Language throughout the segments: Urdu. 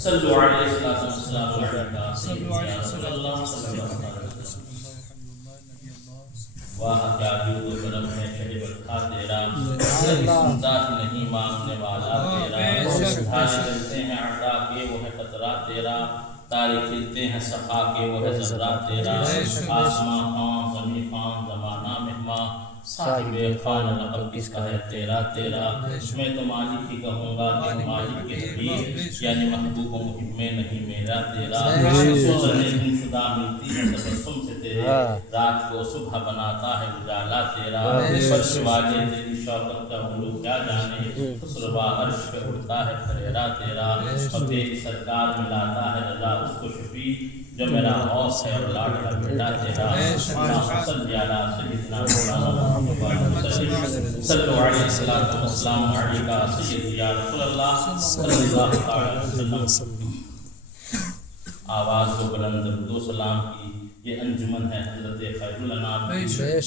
صلوا علیہ السلام علیکم سیدنا واہ کیا جود و کرم ہے شہب تھا تیرا، سنتا ہی نہیں مانگنے والا تیرا، دھارے چلتے ہیں اعدا کے وہ ہے قطرہ تیرا، تارے کھلتے ہیں صفا کے وہ ہے ذرہ تیرا، آسماں خان زمین خان زمانہ مہماں، صاحب خان لقب کس کا ہے تیرا تیرا، میں تو مالک ہی کہوں گا کہ مالک کے حبیب، یعنی محبوب و محب میں نہیں میرا تیرا، سوزنے گم شدہ ملتی ہے تبسم سے تیرے، رات کو صبح بناتا ہے اجالا تیرا، فرش والے تیری شوقت کا غلو کیا جانے، خسروا عرش پہ اڑتا ہے پھریرا تیرا، اور تیری سرکار میں لاتا ہے رضا اس کو شفیع، جو میرا غوث ہے اور لاڈلا بیٹا تیرا، اللہم صلی علی سیدنا مولانا محمد وسلم، صلو علیہ السلام علیکہ سیدی یا رسول اللہ صلی اللہ علیہ وسلم۔ آواز و بلند درود و سلام کی یہ انجمن ہے حضرت خیر الانام کی،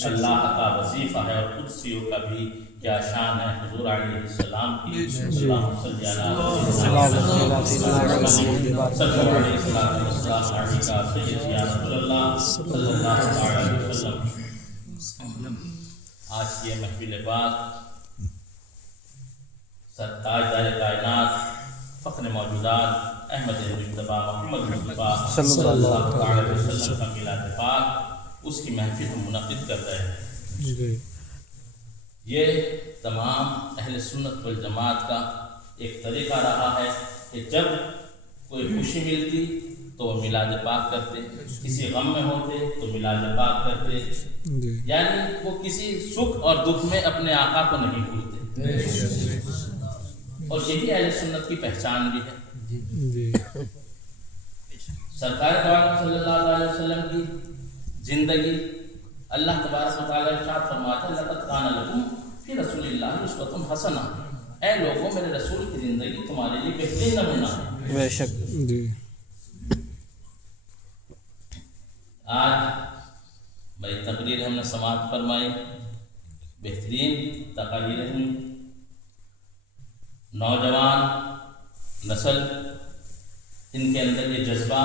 اللہ کا وظیفہ ہے اور قدسیوں کا بھی کیا شان ہے حضور علیہ السلام کی، اللہم صلی علی سیدی یا رسول اللہ صلی اللہ علیہ وسلم۔ آج کی یہ محفل بات تاجدار کائنات فخر موجودات احمد مجتبیٰ محمد مصطفیٰ صلی اللہ علیہ وسلم کا میلاد پاک، اس کی محفل ہم منعقد کر رہے ہیں۔ یہ تمام اہل سنت والجماعت کا ایک طریقہ رہا ہے کہ جب کوئی خوشی ملتی تو وہ میلاد پاک کرتے، کسی غم میں ہوتے تو میلاد پاک کرتے، یعنی وہ کسی سکھ اور دکھ میں اپنے آقا کو نہیں بھولتے، اور یہی اہل سنت کی پہچان بھی ہے۔ سرکار صلی اللہ علیہ وسلم کی زندگی اللہ تبارک و تعالیٰ ارشاد فرماتا ہے لقد کان لکم فی رسول اللہ اسوۃ حسنہ، اے لوگوں میرے رسول کی زندگی تمہارے لیے بہترین نمونہ ہے۔ بے شک آج بڑی تقریر ہم نے سماعت فرمائی، بہترین تقاریر ہوئی، نوجوان نسل ان کے اندر یہ جذبہ،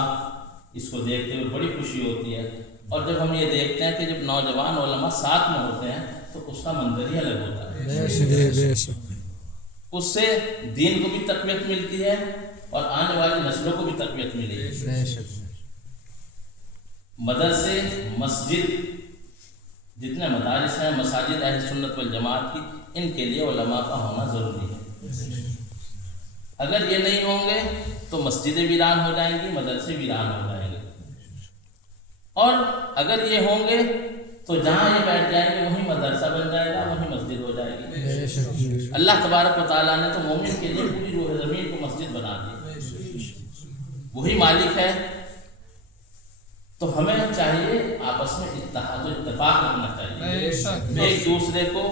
اس کو دیکھتے ہوئے بڑی خوشی ہوتی ہے، اور جب ہم یہ دیکھتے ہیں کہ جب نوجوان علماء ساتھ میں ہوتے ہیں تو اس کا منظر ہی الگ ہوتا ہے، اس سے دین کو بھی تقویت ملتی ہے اور آنے والی نسلوں کو بھی تقویت ملے گی۔ مدرسے مسجد جتنے مدارس ہیں، مساجد اہل سنت والجماعت کی، ان کے لیے علماء کا ہونا ضروری ہے۔ اگر یہ نہیں ہوں گے تو مسجدیں ویران ہو جائیں گی، مدرسے ویران ہو جائیں گے، اور اگر یہ ہوں گے تو جہاں یہ بیٹھ جائیں گے وہیں مدرسہ بن جائے گا، وہیں مسجد ہو جائے گی۔ اللہ تبارک و تعالیٰ نے تو مومن کے لیے پوری روح زمین کو مسجد بنا دی، وہی مالک ہے، تو ہمیں چاہیے آپس میں اتحاد و اتفاق رکھنا چاہیے، ایک دوسرے کو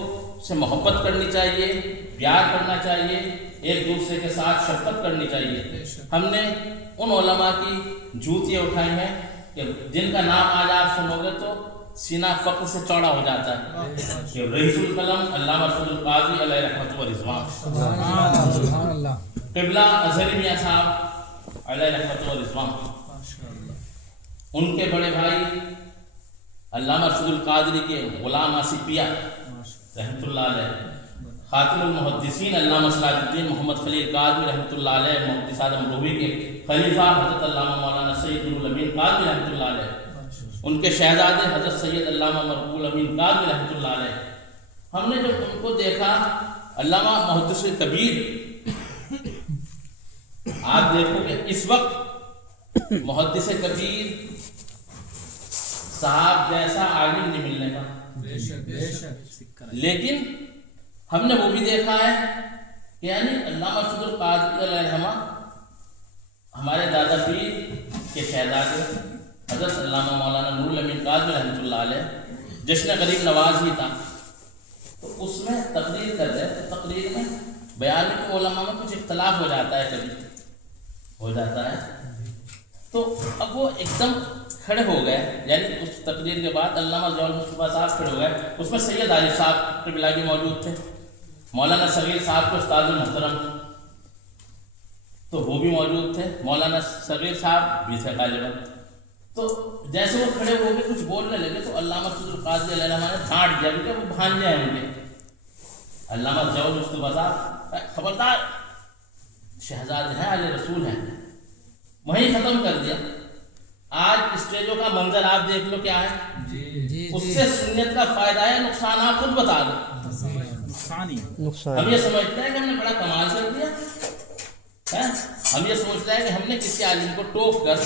سے محبت کرنی چاہیے، پیار کرنا چاہیے، ایک دوسرے کے ساتھ شفقت کرنی چاہیے۔ ہم نے ان علماء کی جوتیاں اٹھائی ہیں کہ جن کا نام آج آپ سنو گے تو سینہ فخر سے چوڑا ہو جاتا ہے، کہ رئیس القلم علامہ رسول القاضی علیہ رحمۃ و رضوان، قبلہ اظہری میاں صاحب علیہ رحمۃ و رضوان، ان کے بڑے بھائی علامہ رسول القادری کے غلام آصفیہ رحمۃ اللہ علیہ، خاتم المحدثین علامہ صلاح الدین محمد خلیل قادری رحمۃ اللہ علیہ، محدث اعظم روحی کے خلیفہ حضرت علامہ مولانا سید نور الامین قادری رحمۃ اللہ علیہ، ان کے شہزادے حضرت سید علامہ مرحوم الامین قادری رحمۃ اللہ علیہ۔ ہم نے جب ان کو دیکھا، علامہ محدث کبیر، آپ دیکھو کہ اس وقت محدث کبیر صاحب جیسا عالم نہیں ملنے کا، لیکن ہم نے وہ بھی دیکھا ہے کہ یعنی علامہ رشید القادری علیہ رحمہ ہمارے دادا پیر کے شہزادے حضرت علامہ مولانا نور الامین قادری رحمۃ اللہ علیہ جشن غریب نواز ہی تھا، تو اس میں تقریر کر رہے تو تقریر میں بیان کے علماء میں کچھ اختلاف ہو جاتا ہے، کبھی ہو جاتا ہے، تو اب وہ ایک دم کھڑے ہو گئے، یعنی اس تقریر کے بعد علامہ ضیاء المصطفیٰ صاحب کھڑے ہو گئے، اس میں سید عارف صاحب قبلہ بھی موجود تھے، مولانا صغیر صاحب کے استاد محترم تو وہ بھی موجود تھے، مولانا صغیر صاحب بھی تھے غالباً. تو جیسے وہ کھڑے ہو کے کچھ بولنے لگے تو علامہ سید القادری علیہ الرحمہ نے ڈانٹ دیا کہ وہ بھانجے ہیں ان کے. علامہ جوز مستبذار خبردار، شہزاد ہیں، اہل رسول ہیں، وہیں ختم کر دیا. آج اسٹیجوں کا منظر آپ دیکھ لو کیا ہے. اس سے سنت کا فائدہ ہے، نقصان آپ خود بتا دو. ہم یہ سمجھتے ہیں کہ ہم نے بڑا کمال کر دیا، ہم یہ سوچتے ہیں کہ ہم نے کسی عالم کو ٹوک کر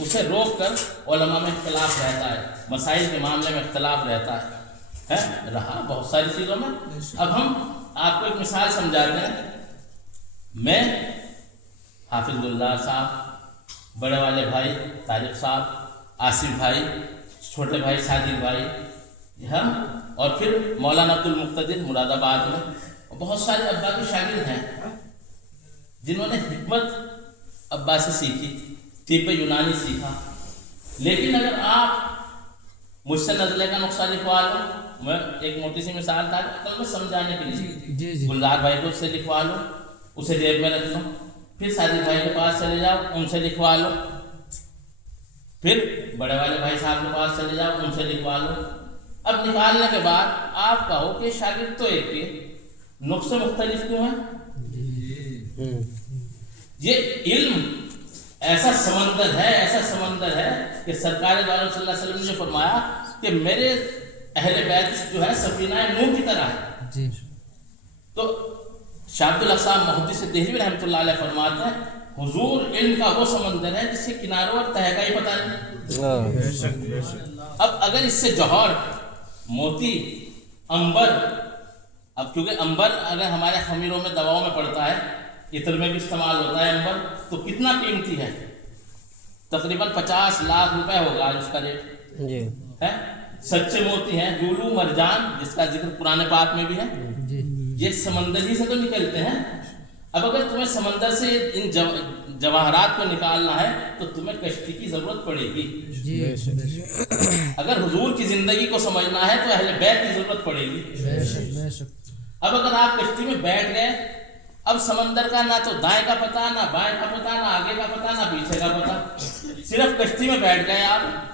اسے روک کر علماء میں اختلاف رہتا ہے، مسائل کے معاملے میں اختلاف رہتا ہے رہا بہت ساری چیزوں میں. اب ہم آپ کو ایک مثال سمجھاتے ہیں. میں حافظ اللہ صاحب، بڑے والے بھائی طارق صاحب، آصف بھائی، چھوٹے بھائی ساجد بھائی، ہم اور پھر مولانا عبد المقتدر مراد آباد میں، بہت سارے ابا کے شاگرد ہیں جنہوں نے حکمت ابا سے سیکھی، طب یونانی سیکھا. لیکن اگر آپ مجھ سے نزلے کا نقصہ لکھوا لو، میں ایک موٹی سی مثال تھا کل میں سمجھانے کے لیے، گلزار بھائی کو اس سے لکھوا لو، اسے جیب میں رکھ لو، پھر ساجد بھائی کے پاس چلے جاؤ، ان سے لکھوا لو، پھر بڑے والے بھائی صاحب کے پاس چلے جاؤ، ان سے لکھوا لو. اب نکالنے کے بعد آپ کہو کہ شاگرد تو ایک کے، نقصے مختلف کیوں ہیں؟ یہ علم ایسا سمندر ہے، ایسا سمندر ہے کہ سرکار دو عالم صلی اللہ علیہ وسلم نے جو فرمایا کہ میرے اہل بیت جو ہے سفینہ نوح کی طرح ہے. تو شاہ عبد الحق صاحب محدث دہلوی رحمۃ اللہ علیہ فرماتے ہیں حضور علم کا وہ سمندر ہے جس کے کناروں اور تہہ کا ہی پتہ نہیں. اب اگر اس سے جوہر، موتی، عنبر، اب کیونکہ عنبر اگر ہمارے خمیروں میں دواؤں میں پڑتا ہے، عطر میں بھی استعمال ہوتا ہے عنبر، تو کتنا قیمتی ہے، تقریباً 50 لاکھ روپے ہوگا اس کا ریٹ ہے. سچے موتی ہیں، لولو، مرجان، جس کا ذکر قرآن پاک میں بھی ہے، یہ سمندر ہی سے تو نکلتے ہیں. اب اگر تمہیں سمندر سے ان جواہرات کو نکالنا ہے تو تمہیں کشتی کی ضرورت پڑے گی. اگر حضور کی زندگی کو سمجھنا ہے تو اہل بیت کی ضرورت پڑے گی. اب اگر آپ کشتی میں بیٹھ گئے، اب سمندر کا نہ تو دائیں کا پتہ، نہ بائیں کا پتہ، نہ آگے کا پتہ، نہ پیچھے کا پتہ، صرف کشتی میں بیٹھ گئے.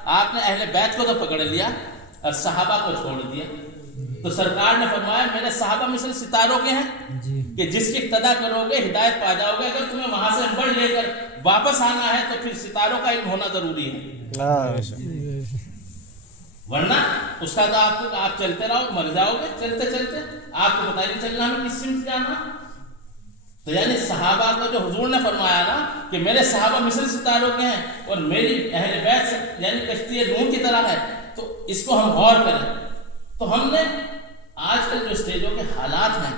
آپ نے اہل بیت کو تو پکڑ لیا اور صحابہ کو چھوڑ دیا. تو سرکار نے فرمایا میرے صحابہ مثل ستاروں کے ہیں کہ جس کی اقتدا کرو گے ہدایت پا جاؤ گے. اگر تمہیں وہاں سے بڑھ لے کر واپس آنا ہے تو پھر ستاروں کا علم ہونا ضروری ہے، ورنہ اس کا تو آپ چلتے رہو مر جاؤ گے چلتے چلتے، آپ کو پتہ نہیں چلنا ہمیں کس سمت جانا. تو یعنی صحابہ کو جو حضور نے فرمایا نا کہ میرے صحابہ مثل ستاروں کے ہیں اور میری اہل بیت یعنی کشتی نوح کی طرح ہے، تو اس کو ہم غور کریں. تو ہم نے آج کل جو اسٹیجوں کے حالات ہیں،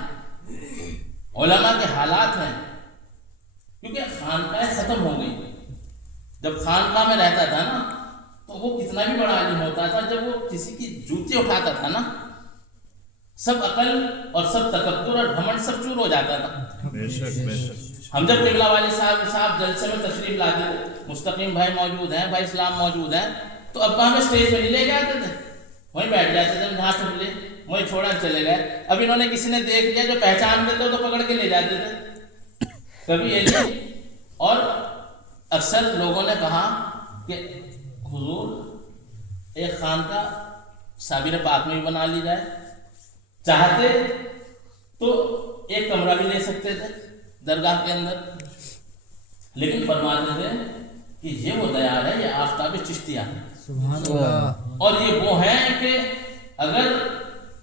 علماء کے حالات ہیں، کیونکہ خانقاہیں ختم ہو گئی. جب خانقاہ میں رہتا تھا نا تو وہ کتنا بھی بڑا عالم ہوتا تھا، جب وہ کسی کی جوتی اٹھاتا تھا نا سب عقل اور سب تکبر اور گھمنڈ سب چور ہو جاتا تھا. ہم جب قبلہ والے صاحب جلسے میں تشریف لاتے تھے، مستقیم بھائی موجود ہیں، بھائی اسلام موجود ہیں، تو ابا ہمیں اسٹیج پہ نہیں لے کے آتے تھے، وہیں بیٹھ جاتے تھے، جہاں چھوڑ لے وہیں چھوڑا چلے گئے. اب انہوں نے کسی نے دیکھ لیا جو پہچان دیتے تو پکڑ کے لے جاتے تھے، کبھی یہ نہیں. اور اکثر لوگوں نے کہا کہ حضور ایک خانقاہ صابر پاک میں بھی بنا لی جائے، چاہتے تو ایک کمرہ بھی لے سکتے تھے درگاہ کے اندر، لیکن فرماتے تھے کہ یہ وہ دیار ہے، یہ آفتاب چشتیہ ہے. اور یہ وہ ہیں کہ اگر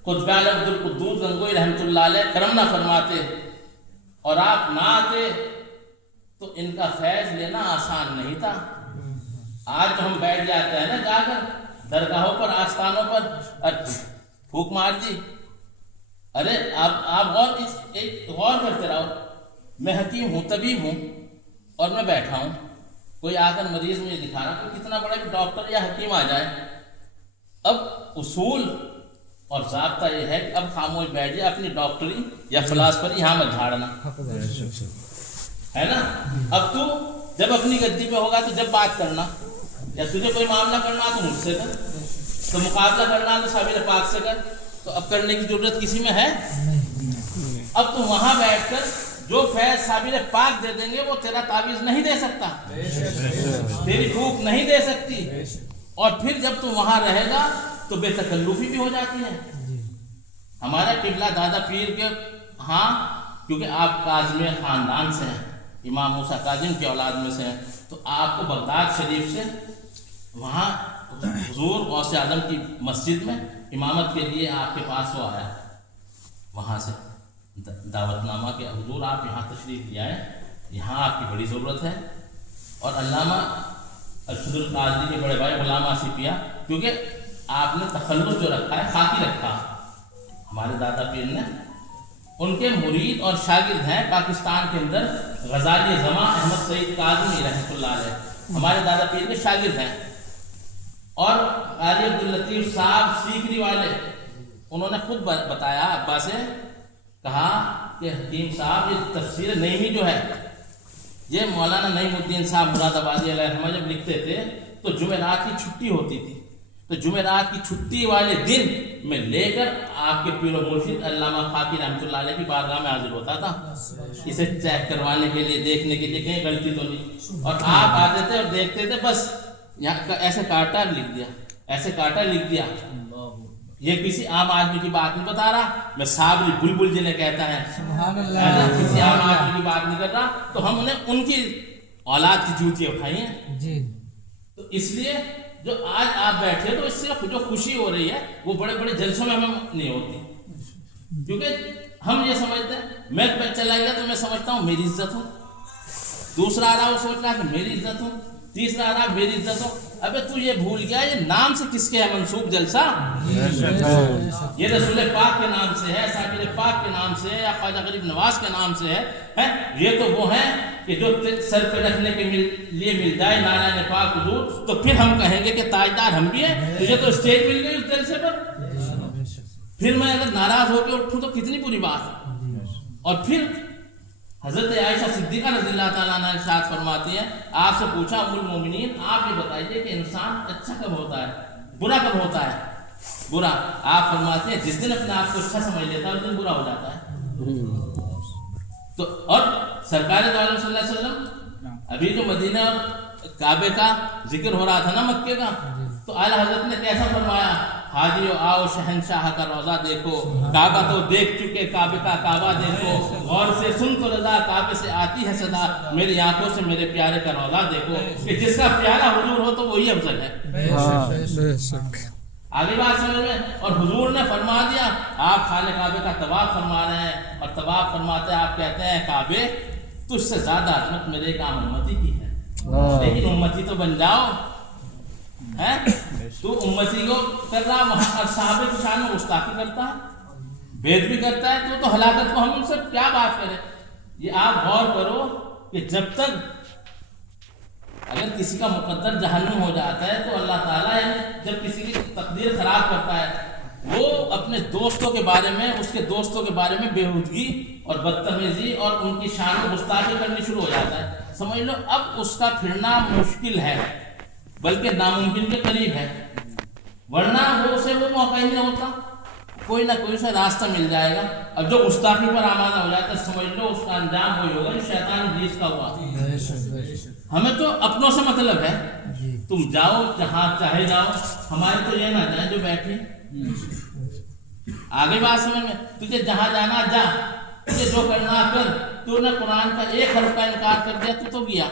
قطب عالم عبد القدوس گنگوئی رحمۃ اللہ علیہ کرم نہ فرماتے اور آپ نہ آتے تو ان کا فیض لینا آسان نہیں تھا. آج تو ہم بیٹھ جاتے ہیں نا جا کر درگاہوں پر، آستانوں پر، پھونک مار دی. ارے آپ غور کرتے رہو. میں حکیم ہوں، طبیب ہوں، اور میں بیٹھا ہوں، کوئی آ کر مریض مجھے دکھا رہا، کوئی کتنا بڑا بھی ڈاکٹر یا حکیم آ جائے، اب اصول اور ضابطہ یہ ہے کہ اب خاموش بیٹھ جائے، اپنی ڈاکٹری یا فلاسفری یہاں مت جھاڑنا، ہے نا. اب تو جب اپنی گدی پہ ہوگا تو جب بات کرنا، یا تجھے کوئی معاملہ کرنا تو مجھ سے کر، تو مقابلہ کرنا تو صابر پاک سے کر. تو اب کرنے کی ضرورت کسی میں ہے؟ اب تم وہاں بیٹھ کر جو فیض صابر پاک دے دیں گے وہ تیرا تعویذ نہیں دے سکتا، تیری پھونک نہیں دے سکتی، اور پھر جب تم وہاں رہے گا تو بے تکلفی بھی ہو جاتی ہے۔ ہمارا قبلہ دادا پیر کے ہاں، کیونکہ آپ کاظمی خاندان سے ہیں، امام موسیٰ کاظم کی اولاد میں سے ہیں، تو آپ کو بغداد شریف سے وہاں حضور غوث اعظم کی مسجد میں امامت کے لیے آپ کے پاس وہ آیا، وہاں سے دعوت نامہ کہ حضور آپ یہاں تشریف لے آئے، یہاں آپ کی بڑی ضرورت ہے۔ اور علامہ ارشد القادری کے بڑے بھائی غلام آصفیہ، کیونکہ آپ نے تخلص جو رکھا ہے خاکی رکھا ہمارے دادا پیر نے، ان کے مرید اور شاگرد ہیں پاکستان کے اندر غزالی زماں احمد سعید کاظمی رحمۃ اللہ علیہ، ہمارے دادا پیر کے شاگرد ہیں۔ اور قاری عبداللطیف صاحب سیکری والے، انہوں نے خود بتایا ابا سے، کہا کہ حکیم صاحب یہ تفسیر نعیمی جو ہے، یہ مولانا نعیم الدین صاحب مراد آبادی علیہ الرحمہ جب لکھتے تھے تو جمعرات کی چھٹی ہوتی تھی، تو جمعرات کی چھٹی والے دن میں لے کر آپ کے پیر و مرشد علامہ خاکی رحمۃ اللہ علیہ کی بارگاہ میں حاضر ہوتا تھا، اسے چیک کروانے کے لیے، دیکھنے کے لیے کہیں غلطی تو نہیں، اور آپ آتے تھے اور دیکھتے تھے، بس یہاں ایسے کاٹا لکھ دیا، ایسے کاٹا لکھ دیا۔ یہ کسی عام آدمی کی بات نہیں بتا رہا، میں صابری بلبل جنہیں کہتا ہے، کسی عام آدمی کی بات نہیں کر رہا، تو ہم انہیں ان کی اولاد کی جوتیاں اٹھائی ہیں۔ تو اس لیے جو آج آپ بیٹھے تو اس سے جو خوشی ہو رہی ہے وہ بڑے بڑے جلسوں میں ہمیں نہیں ہوتی، کیونکہ ہم یہ سمجھتے ہیں میں چلا گیا تو میں سمجھتا ہوں میری عزت ہوں، دوسرا آ رہا وہ سوچ رہا کہ میری عزت ہوں، تیسرا آ رہا میری عزت ہوں۔ ابے تو یہ بھول گیا یہ نام سے کس کے ہے منسوب جلسہ؟ یہ رسول پاک کے نام سے ہے، صابر پاک کے نام سے ہے، یا خواجہ غریب نواز کے نام سے ہے۔ یہ تو وہ ہیں کہ جو سر پہ رکھنے کے لیے مل جائے نالہ پاک حضور، تو پھر ہم کہیں گے کہ تاجدار ہم بھی ہیں، تجھے تو اسٹیج مل گئی اس جلسے پر، پھر میں اگر ناراض ہو کے اٹھوں تو کتنی بری بات۔ اور پھر حضرت عائشہ صدیقہ رضی اللہ تعالیٰ عنہ ارشاد فرماتی ہیں، آپ سے پوچھا ام المومنین آپ یہ بتائیے کہ انسان اچھا کب ہوتا ہے، برا کب ہوتا ہے؟ برا، آپ فرماتے ہیں جس دن اپنے آپ کو اچھا سمجھ لیتا ہے اس دن برا ہو جاتا ہے۔ تو اور سرکار دو عالم صلی اللہ علیہ وسلم ابھی جو مدینہ اور کعبے کا ذکر ہو رہا تھا نا مکے کا، تو اعلیٰ حضرت نے کیسا فرمایا، حاجیو آؤ شہنشاہ کا روضہ دیکھو، کعبہ تو دیکھ چکے کعبے کا کعبہ دیکھو، غور سے سن تو رضا کعبے سے آتی ہے صدا، میری آنکھوں سے میرے پیارے کا روضہ دیکھو، کہ جس کا پیارا حضور ہو تو وہی افضل ہے۔ آگے بات سمجھ میں، اور حضور نے فرما دیا، آپ خانہ کعبے کا طواف فرما رہے ہیں، اور طواف فرماتے آپ کہتے ہیں کعبے تجھ سے زیادہ عظمت میرے ایک عام امتی کی ہے، لیکن امتی تو بن جاؤ، ہے تو امتی کو کر رہا وہاں، اور صحابہ کی شان میں گستاخی کرتا ہے، بید بھی کرتا ہے، تو ہلاکت کو ہم ان سے کیا بات کریں۔ یہ آپ غور کرو کہ جب تک اگر کسی کا مقدر جہنم ہو جاتا ہے تو اللہ تعالیٰ جب کسی کی تقدیر خراب کرتا ہے وہ اپنے دوستوں کے بارے میں، اس کے دوستوں کے بارے میں بےہودگی اور بدتمیزی اور ان کی شان میں گستاخی کرنی شروع ہو جاتا ہے، سمجھ لو اب اس کا پھرنا مشکل ہے بلکہ ناممکن کے قریب ہے، ورنہ وہ اسے وہ موقع ہی نہیں ہوتا، کوئی نہ کوئی اسے راستہ مل جائے گا۔ اب جو گستاخی پر آمادہ ہو جاتا ہے سمجھ لو اس کا انجام وہی ہوگا جو شیطان ابلیس کا ہوا۔ ہمیں تو اپنوں سے مطلب ہے، تم جاؤ جہاں چاہے جاؤ، ہمارے تو یہ نہ جائیں جو بیٹھے۔ آگے بات سمجھ میں، تجھے جہاں جانا جا، تجھے جو کرنا کر، تو نے قرآن کا ایک حرف کا انکار کر دیا تو گیا،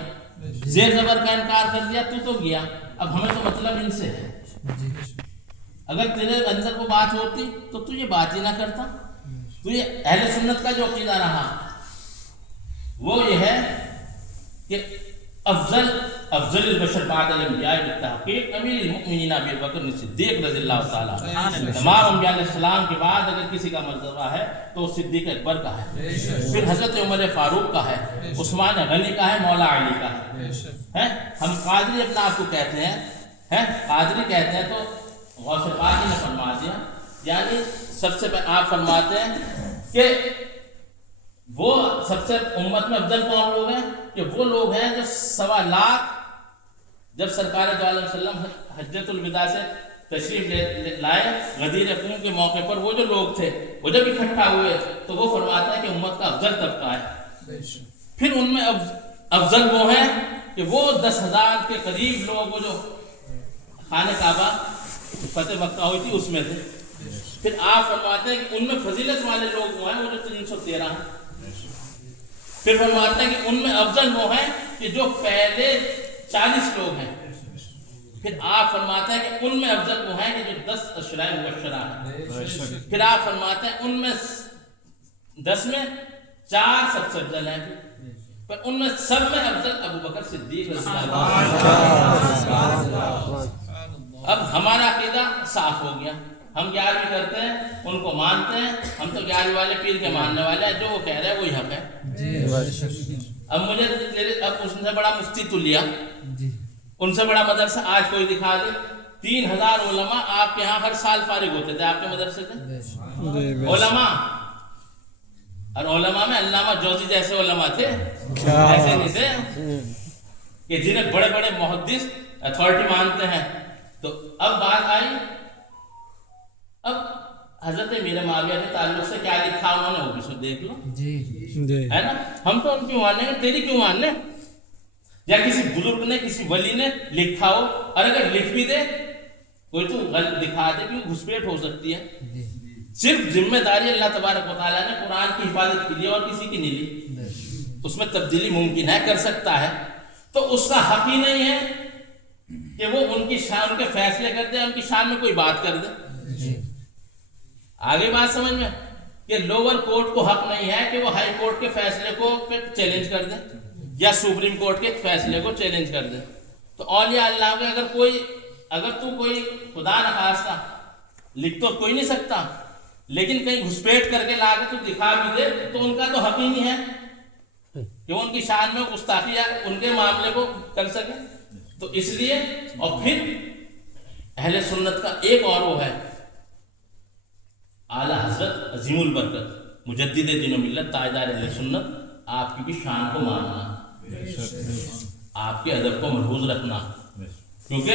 زیر زبر کا انکار کر دیا تو گیا۔ اب ہمیں تو مطلب ان سے ہے، اگر تیرے اندر کو بات ہوتی تو تو یہ بات ہی نہ کرتا۔ تو یہ اہل سنت کا جو عقیدہ رہا وہ یہ ہے کہ افضل البشر بعد الانبیاء بالتحقیق امیر المؤمنین ابی بکر صدیق رضی اللہ تعالیٰ، تمام انبیاء علیہ السلام کے بعد اگر کسی کا مرتبہ ہے تو صدیق اکبر کا ہے، پھر حضرت عمر فاروق کا ہے، عثمان غنی کا ہے، مولا علی کا ہے۔ ہم قادری اپنا آپ کو کہتے ہیں، قادری کہتے ہیں تو غوث پاک نے فرما دیا، یعنی سب سے آپ فرماتے ہیں کہ وہ سب سے امت میں افضل کون لوگ ہیں، کہ وہ لوگ ہیں جو 1.25 لاکھ جب سرکار دو علیہ وسلم حجۃ الوداع سے تشریف لائے غدیر خون کے موقع پر، وہ جو لوگ تھے وہ جب اکٹھا ہوئے تو وہ فرماتا ہے کہ امت کا افضل طبقہ ہے. پھر ان میں افضل وہ ہیں کہ وہ 10,000 کے قریب لوگ وہ جو خانہ کعبہ فتح مکہ ہوئی تھی اس میں تھے. پھر آپ فرماتے ہیں کہ ان میں فضیلت والے لوگ وہ ہیں وہ جو 313 ہیں. پھر فرماتے ہیں کہ ان میں افضل وہ ہیں کہ جو پہلے 40 لوگ ہیں. پھر آپ فرماتے ہیں کہ ان میں افضل وہ ہیں کہ جو 10 اشرائے مبشرہ ہیں. پھر آپ فرماتے ہیں ان میں 10 میں 4 سب سے افضل ہیں. پر ان میں سب میں افضل ابو بکر صدیق رضی اللہ عنہ. اب ہمارا عقیدہ صاف ہو گیا. ہم 11ویں کرتے ہیں، ان کو مانتے ہیں. ہم تو 11ویں والے پیر کے ماننے والے ہیں، جو وہ کہہ رہے ہیں وہی حق ہے. اب مجھے اب اس سے بڑا مفتی تو لیا، ان سے بڑا مدرسہ آج کوئی دکھا دے. 3000 علماء آپ کے ہاں ہر سال فارغ ہوتے تھے آپ کے مدرسے سے. علماء، اور علماء میں علامہ جوزی جیسے علماء تھے، ایسے نہیں تھے کہ جنہیں بڑے بڑے محدث اتھارٹی مانتے ہیں. تو اب بات آئی، اب حضرت امیر معاویہ کے تعلق سے کیا لکھا انہوں نے وہ بھی سب دیکھ لو، ہے نا. ہم تو ان کی مانیں گے، تیری کیوں ماننے؟ یا کسی بزرگ نے کسی ولی نے لکھا ہو، اور اگر لکھ بھی دے کوئی تو غلط دکھا دے کہ گھسپیٹ ہو سکتی ہے. صرف ذمہ داری اللہ تبارک و تعالیٰ نے قرآن کی حفاظت کی لی اور کسی کی نہیں لی. اس میں تبدیلی ممکن ہے، کر سکتا ہے، تو اس کا حق ہی نہیں ہے کہ وہ ان کی شان، ان کے فیصلے کر دے، ان کی شان میں کوئی بات کر دے. آگے بات سمجھ میں کہ لوور کورٹ کو حق نہیں ہے کہ وہ ہائی کورٹ کے فیصلے کو چیلنج کر دے یا سپریم کورٹ کے فیصلے کو چیلنج کر دے. تو اولیاء اللہ میں اگر تو کوئی خدا نخواستہ لکھ تو کوئی نہیں سکتا، لیکن کہیں گھسپیٹ کر کے لا کے تو دکھا بھی دے تو ان کا تو حق ہی نہیں ہے کہ وہ ان کی شان میں گستاخی یا ان کے معاملے کو کر سکے. تو اس لیے، اور پھر اہل سنت کا ایک اور وہ ہے اعلیٰ حضرت عظیم البرکت مجدد دین و ملت تاجدار اہل سنت، آپ کی بھی شان کو ماننا، آپ کے ادب کو محفوظ رکھنا. کیونکہ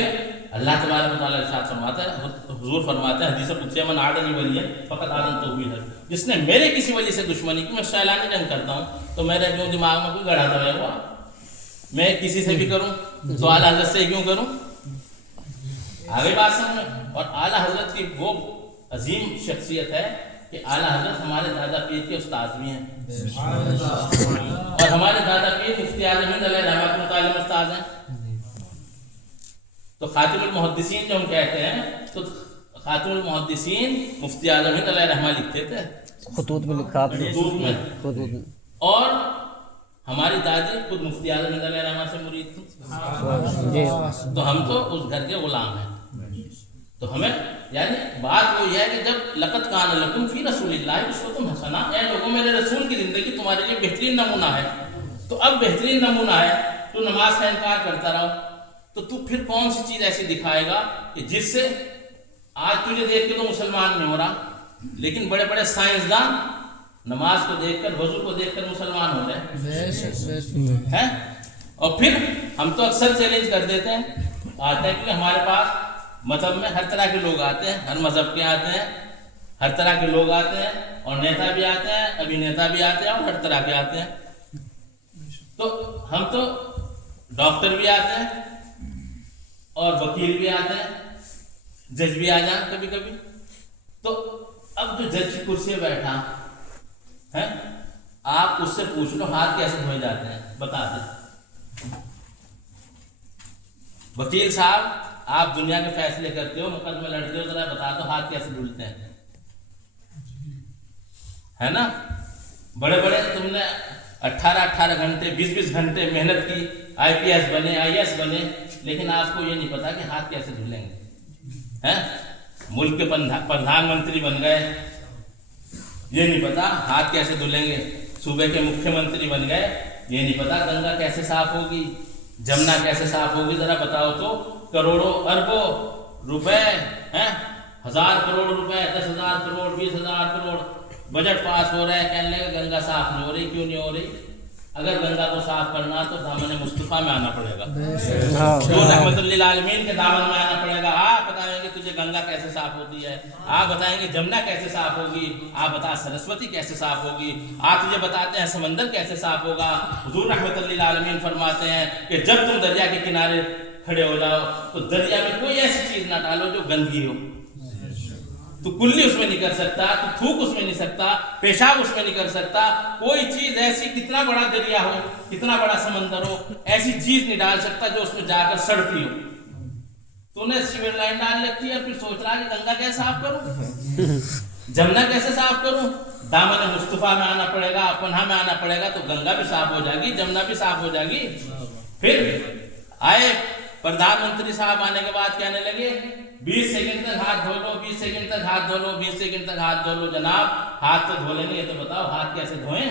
اللہ تبارک و تعالیٰ ارشاد فرماتا ہے، حضور فرماتا ہے حدیث قدسی من عادنی ولیًا فقد آذنتہ بالحرب. جس نے میرے کسی ولی سے دشمنی کی، میں سیلانی جنگ کرتا ہوں تو میرے کیوں دماغ میں کوئی گڑھا دبایا ہوا، میں کسی سے بھی کروں تو اعلیٰ حضرت سے کیوں کروں. آگے بات سمجھ میں. اور اعلیٰ حضرت کی وہ عظیم شخصیت ہے کہ اعلیٰ حضرت ہمارے دادا پیر کے استاد بھی ہیں، اور ہمارے دادا پیر مفتی اعظم ہند علیہ رحمۃ اللہ تعالی استاد ہیں. تو خاتم المحدثین جو ہم کہتے ہیں، تو خاتم المحدثین مفتی اعظم ہند علیہ رحمہ لکھتے تھے، خطوط میں لکھا، خطوط میں. اور ہماری دادی خود مفتی اعظم ہند علیہ رحمہ سے مرید تھی. تو ہم تو اس گھر کے غلام ہیں. تو ہمیں یعنی بات وہی ہے کہ جب لقد کان لکم فی رسول اللہ اسوۃ حسنہ، اے لوگوں میرے رسول کی زندگی تمہارے لیے بہترین نمونہ ہے. تو اب بہترین نمونہ ہے، تو نماز کا انکار کرتا رہو، تو پھر کون سی چیز ایسی دکھائے گا کہ جس سے آج تجھے دیکھ کے تو مسلمان نہیں ہو رہا، لیکن بڑے بڑے سائنسدان نماز کو دیکھ کر، وضو کو دیکھ کر مسلمان ہو رہے ہیں. اور پھر ہم تو اکثر چیلنج کر دیتے ہیں، آتا ہے کہ ہمارے پاس مذہب میں ہر طرح کے لوگ آتے ہیں، ہر مذہب کے آتے ہیں، ہر طرح کے لوگ آتے ہیں، اور نیتا بھی آتے ہیں، ابھینیتا بھی آتے ہیں، اور ہر طرح کے آتے ہیں. تو ہم تو ڈاکٹر بھی آتے ہیں اور وکیل بھی آتے ہیں، جج بھی آ جائیں کبھی کبھی. تو اب جو جج کی کرسی پہ بیٹھا ہے، آپ اس سے پوچھ لو ہاتھ کیسے دھوئے جاتے ہیں، بتا دیں. وکیل صاحب، آپ دنیا کے فیصلے کرتے ہو، مقدمے لڑتے ہو، ذرا بتا دو ہاتھ کیسے دھلتے ہیں، ہے نا. بڑے بڑے تم نے 18 گھنٹے 20 گھنٹے محنت کی، IPS بنے، IAS بنے، لیکن آپ کو یہ نہیں پتا کہ ہاتھ کیسے دھلیں گے. ملک کے پردھان منتری بن گئے، یہ نہیں پتا ہاتھ کیسے دھلیں گے. صوبے کے مکھیہ منتری بن گئے، یہ نہیں پتا گنگا کیسے صاف ہوگی، جمنا کیسے صاف ہوگی. ذرا بتاؤ تو کروڑوں اربوں روپے، 1000 کروڑ روپے، 10,000 کروڑ، 20,000 کروڑ بجٹ پاس ہو رہا ہے، کہنے لگے گنگا صاف نہیں ہو رہی. کیوں نہیں ہو رہی؟ اگر گنگا کو صاف کرنا تو دامن مصطفیٰ میں آنا پڑے گا، جو رحمت للعالمین کے دامن میں آنا پڑے گا۔ آپ بتائیں گے تجھے گنگا کیسے صاف ہوتی ہے، آپ بتائیں گے جمنا کیسے صاف ہوگی، آپ بتا سرسوتی کیسے صاف ہوگی، آپ تجھے بتاتے ہیں سمندر کیسے صاف ہوگا۔ حضور رحمت للعالمین فرماتے ہیں کہ جب تم دریا کے کنارے کھڑے ہو جاؤ تو دریا میں کوئی ایسی چیز نہ ڈالو جو گندگی ہو، تو کلی اس میں نہیں کر سکتا، تو تھوک اس میں نہیں سکتا، پیشاب اس میں نہیں کر سکتا، کوئی چیز ایسی، کتنا بڑا دریا ہو، کتنا بڑا سمندر ہو، ایسی چیز نہیں ڈال سکتا جو اس میں جا کر سڑتی ہو۔ تو نے سیور لائن ڈال رکھی ہے، پھر سوچ رہا کہ گنگا کیسے صاف کروں، جمنا کیسے صاف کروں؟ دامن مصطفیٰ میں آنا پڑے گا، پناہ میں آنا پڑے گا، تو گنگا بھی صاف ہو جائے گی، جمنا بھی صاف ہو جائے گی۔ پھر آئے پردھان منتری صاحب، آنے کے بعد کہنے لگے 20 سیکنڈ تک ہاتھ دھو لو، 20 سیکنڈ تک ہاتھ دھو لو، 20 سیکنڈ تک ہاتھ دھو لو۔ جناب ہاتھ تو دھو لیں گے، یہ تو بتاؤ ہاتھ کیسے دھوئیں؟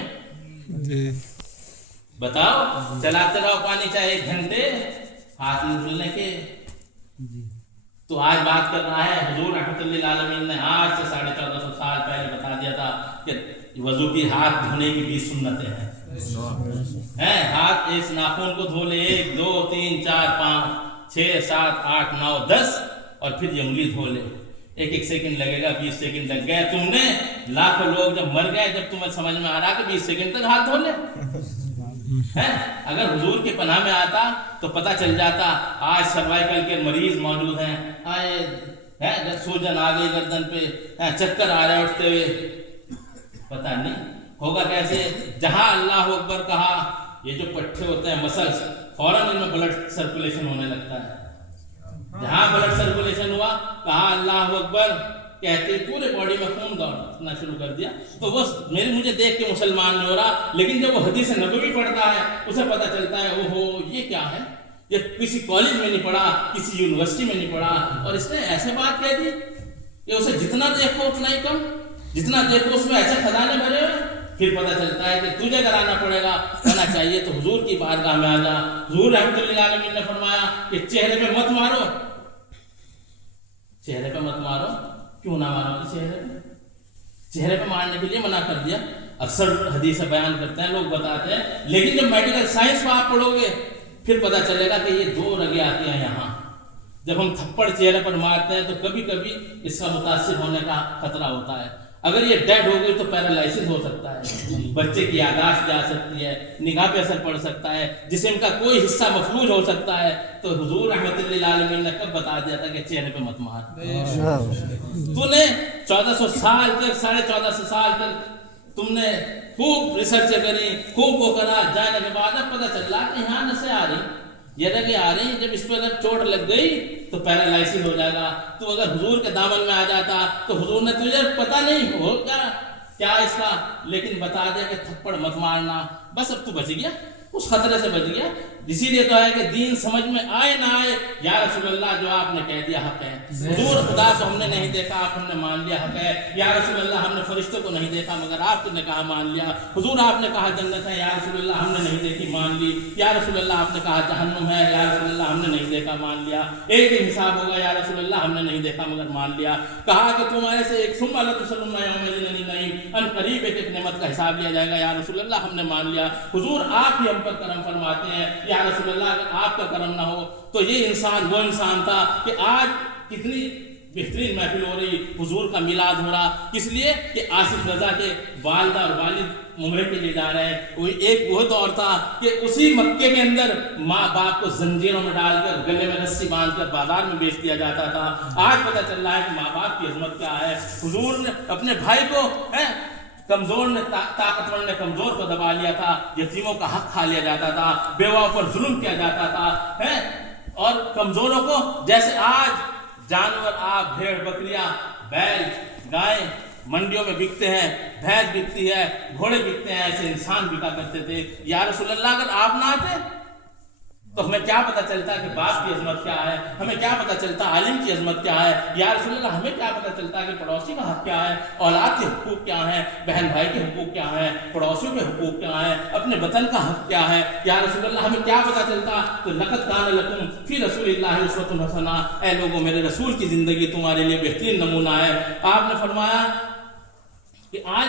بتاؤ، چلاتے رہو پانی چاہے 1 گھنٹے، ہاتھ نہیں دھلنے کے۔ تو آج بات کر رہا ہے حضور رحمت للعالمین نے آج سے 1450 سال پہلے بتا دیا تھا کہ وضو کی ہاتھ دھونے کی 20 سنتیں ہیں۔ ہاتھ اس ناخن کو دھو لے، 1 2 3 4 5 6 7 8 9 10، اور پھر یہ انگلی دھو لے، 1 سیکنڈ لگے گا، 20 سیکنڈ لگ گئے تم نے۔ لاکھوں لوگ جب مر گئے، جب تمہیں سمجھ میں آ رہا کہ 20 سیکنڈ تک ہاتھ دھو لے۔ اگر حضور کے پناہ میں آتا تو پتہ چل جاتا۔ آج سروائیکل کے مریض موجود ہیں، جب سوجن آ گئی گردن پہ، چکر آ رہے اٹھتے ہوئے، پتہ نہیں ہوگا کیسے۔ جہاں اللہ اکبر کہا، یہ جو پٹھے ہوتے ہیں مسلس، فوراً ان میں بلڈ سرکولیشن ہونے لگتا ہے۔ جہاں بلڈ سرکولیشن ہوا، کہا اللہ اکبر، کہتے پورے باڈی میں خون دوڑنا شروع کر دیا۔ تو وہ مجھے دیکھ کے مسلمان نہیں ہو رہا، لیکن جب وہ حدیث نبوی پڑھتا ہے اسے پتہ چلتا ہے اوہو یہ کیا ہے، یہ کسی کالج میں نہیں پڑھا، کسی یونیورسٹی میں نہیں پڑھا، اور اس نے ایسے بات کہہ دی کہ اسے جتنا دیکھو اتنا ہی کم، جتنا دیکھو اس میں ایسے خزانے بھرے ہوئے۔ پھر پتہ چلتا ہے کہ تجھے کرانا پڑے گا، کرنا چاہیے تو حضور کی بارگاہ میں آ جا۔ حضور رحمت للعالمین نے فرمایا کہ چہرے پہ مت مارو، چہرے پہ مت مارو۔ کیوں نہ مارو چہرے پہ؟ چہرے پہ مارنے کے لیے منع کر دیا۔ اکثر حدیث بیان کرتے ہیں لوگ، بتاتے ہیں، لیکن جب میڈیکل سائنس کو آپ پڑھو گے پھر پتہ چلے گا کہ یہ 2 رگیں آتی ہیں یہاں۔ جب ہم تھپڑ چہرے پر مارتے ہیں تو کبھی کبھی اس کا متاثر ہونے کا خطرہ ہوتا ہے۔ اگر یہ ڈیڈ ہو گئی تو پیرالائسس ہو سکتا ہے، بچے کی یادداشت جا سکتی ہے، نگاہ پہ اثر پڑ سکتا ہے، جسم کا کوئی حصہ مفلوج ہو سکتا ہے۔ تو حضور رحمت للعالمین نے کب بتا دیا تھا کہ چہرے پہ مت مار۔ تو نے 1400 سال تک، 1450 سال تک تم نے خوب ریسرچ کری، خوب وہ کرا، جانے کے بعد اب پتہ چل رہا کہ یہاں نسیں آ رہی، یہ رگیں آ رہی، جب اس پہ اگر چوٹ لگ گئی تو پیرالائسس ہو جائے گا۔ تو اگر حضور کے دامن میں آ جاتا تو حضور نے تجھے پتہ نہیں ہو کیا اس کا، لیکن بتا دیا کہ تھپڑ مت مارنا، بس اب تو بچ گیا، اس خطرے سے بچ گیا۔ اسی لیے تو ہے کہ دین سمجھ میں آئے نہ آئے، یا رسول اللہ جو آپ نے کہہ دیا حق ہے۔ حضور خدا کو ہم نے نہیں دیکھا، آپ ہم نے مان لیا حق ہے۔ یا رسول اللہ ہم نے فرشتوں کو نہیں دیکھا مگر آپ نے کہا مان لیا۔ حضور آپ نے کہا جنت ہے، یا رسول اللہ ہم نے نہیں دیکھی مان لی۔ یا رسول اللہ آپ نے کہا جہنم ہے، یا رسول اللہ ہم نے نہیں دیکھا مان لیا۔ ایک دن حساب ہوگا، یا رسول اللہ ہم نے نہیں دیکھا مگر مان لیا۔ کہا کہ تمہارے سے ایک ثم لا تسألن یومئذ عن النعیم، ان قریب ایک نعمت کا حساب لیا جائے گا، یا رسول اللہ ہم نے مان لیا۔ حضور آپ ہی ہم پر کرم فرماتے ہیں، یا رسول اللہ اگر آپ کا کرم نہ ہو تو یہ انسان وہ انسان تھا کہ آج کتنی بہترین محفل ہو رہی، حضور کا میلاد ہو رہا، کس لیے کہ آصف رضا کے والدہ اور والد عمرے کے لیے جا رہے ہیں۔ وہ دور تھا کہ اسی مکے کے اندر ماں باپ کو زنجیروں میں ڈال کر، گلے میں رسی باندھ کر بازار میں بیچ دیا جاتا تھا۔ آج پتہ چل رہا ہے کہ ماں باپ کی عظمت کیا ہے۔ حضور نے اپنے بھائی کو، کمزور نے طاقتور نے کمزور کو دبا لیا تھا، یتیموں کا حق کھا لیا جاتا تھا، بیواؤں پر ظلم کیا جاتا تھا، اور کمزوروں کو جیسے آج جانور، آپ بھیڑ بکریاں بیل گائیں منڈیوں میں بکتے ہیں، بھینس بکتی ہے، گھوڑے بکتے ہیں، ایسے انسان بکا کرتے تھے۔ یا رسول اللہ اگر آپ نہ آتے تو ہمیں کیا پتہ چلتا کہ باپ کی عظمت کیا ہے، ہمیں کیا پتہ چلتا عالم کی عظمت کیا ہے۔ یا رسول اللہ ہمیں کیا پتہ چلتا کہ پڑوسی کا حق کیا ہے، اولاد کے حقوق کیا ہیں، بہن بھائی کے حقوق کیا ہیں، پڑوسیوں کے حقوق کیا ہیں، اپنے وطن کا حق کیا ہے۔ یا رسول اللہ ہمیں کیا پتہ چلتا تو لقد کان لکم فی رسول اللہ اسوۃ حسنہ، اے لوگوں میرے رسول کی زندگی تمہارے لیے بہترین نمونہ ہے۔ آپ نے فرمایا کہ آج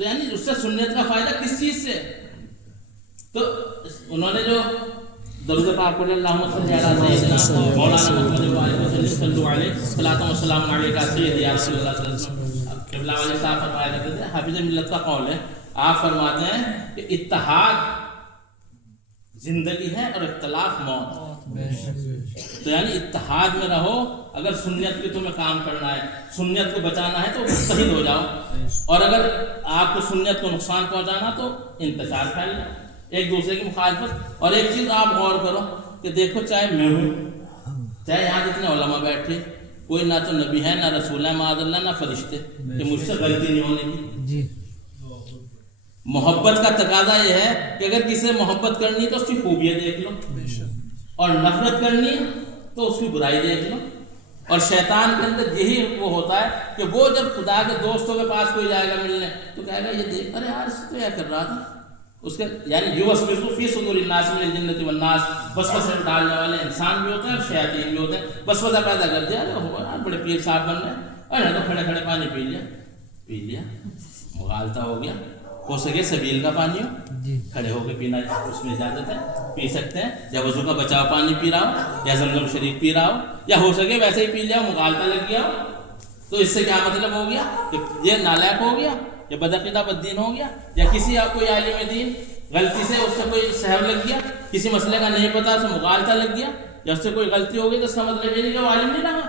تو یعنی اس سے سنت کا فائدہ کس چیز سے؟ تو انہوں نے جو درود پاک پڑھ اللہم صلی علی سیدنا مولانا محمد وعلیہ وسلم صلی اللہ علیہ صلاۃ و سلام علیکہ سیدی یا رسول اللہ صلی اللہ علیہ وسلم، قبلہ والے صاحب فرمایا کرتے تھے، حافظ ملت کا قول ہے، آپ فرماتے ہیں کہ اتحاد زندگی ہے اور اختلاف موت۔ تو یعنی اتحاد میں رہو، اگر سنت کی تمہیں کام کرنا ہے، سنت کو بچانا ہے تو متحد ہو جاؤ، اور اگر آپ کو سنت کو نقصان پہنچانا تو انتشار پھیل جاؤ، ایک دوسرے کی مخالفت۔ اور ایک چیز آپ غور کرو کہ دیکھو، چاہے میں ہوں، چاہے یہاں جتنے علماء بیٹھے، کوئی نہ تو نبی ہے، نہ رسول ہے، معاذ اللہ، نہ فرشتے کہ مجھ سے غلطی نہیں ہونے کی۔ محبت کا تقاضا یہ ہے کہ اگر کسی سے محبت کرنی تو اس کی خوبیاں دیکھ لو، اور نفرت کرنی تو اس کی برائی دیکھ لو۔ اور شیطان کے اندر یہی وہ ہوتا ہے کہ وہ جب خدا کے دوستوں کے پاس کوئی جائے گا ملنے تو کہے گا یہ دیکھ، ارے یار اس تو یہ کر رہا تھا، اس کے یعنی یوسوس فی صدور الناس من الجنۃ والناس، وسوسے ڈالنے والے انسان بھی ہوتے ہیں اور شیاطین بھی ہوتے ہیں، وسوسہ پیدا کر دیا، ارے بڑے پیر صاحب بن رہے ہیں، ارے تو کھڑے کھڑے پانی پی لیا، مغالطہ ہو گیا۔ ہو سکے سبیل کا پانی ہو، کھڑے ہو کے پینا اس میں اجازت ہے، پی سکتے ہیں، یا وضو کا بچاؤ پانی پی رہا ہو، یا زمزم شریف پی رہا ہو، یا ہو سکے ویسے ہی پی لیا، مغالطہ لگ گیا ہو، تو اس سے کیا مطلب ہو گیا کہ یہ نالائق ہو گیا، یہ بدعقیدہ بددین ہو گیا، یا کسی کوئی عالم دین غلطی سے اس سے کوئی سہو لگ گیا، کسی مسئلے کا نہیں پتا، اسے مغالطہ لگ گیا، یا اس سے کوئی غلطی ہو گئی، تو اس کا مطلب یہ نہیں کہ وہ عالم نہیں رہا،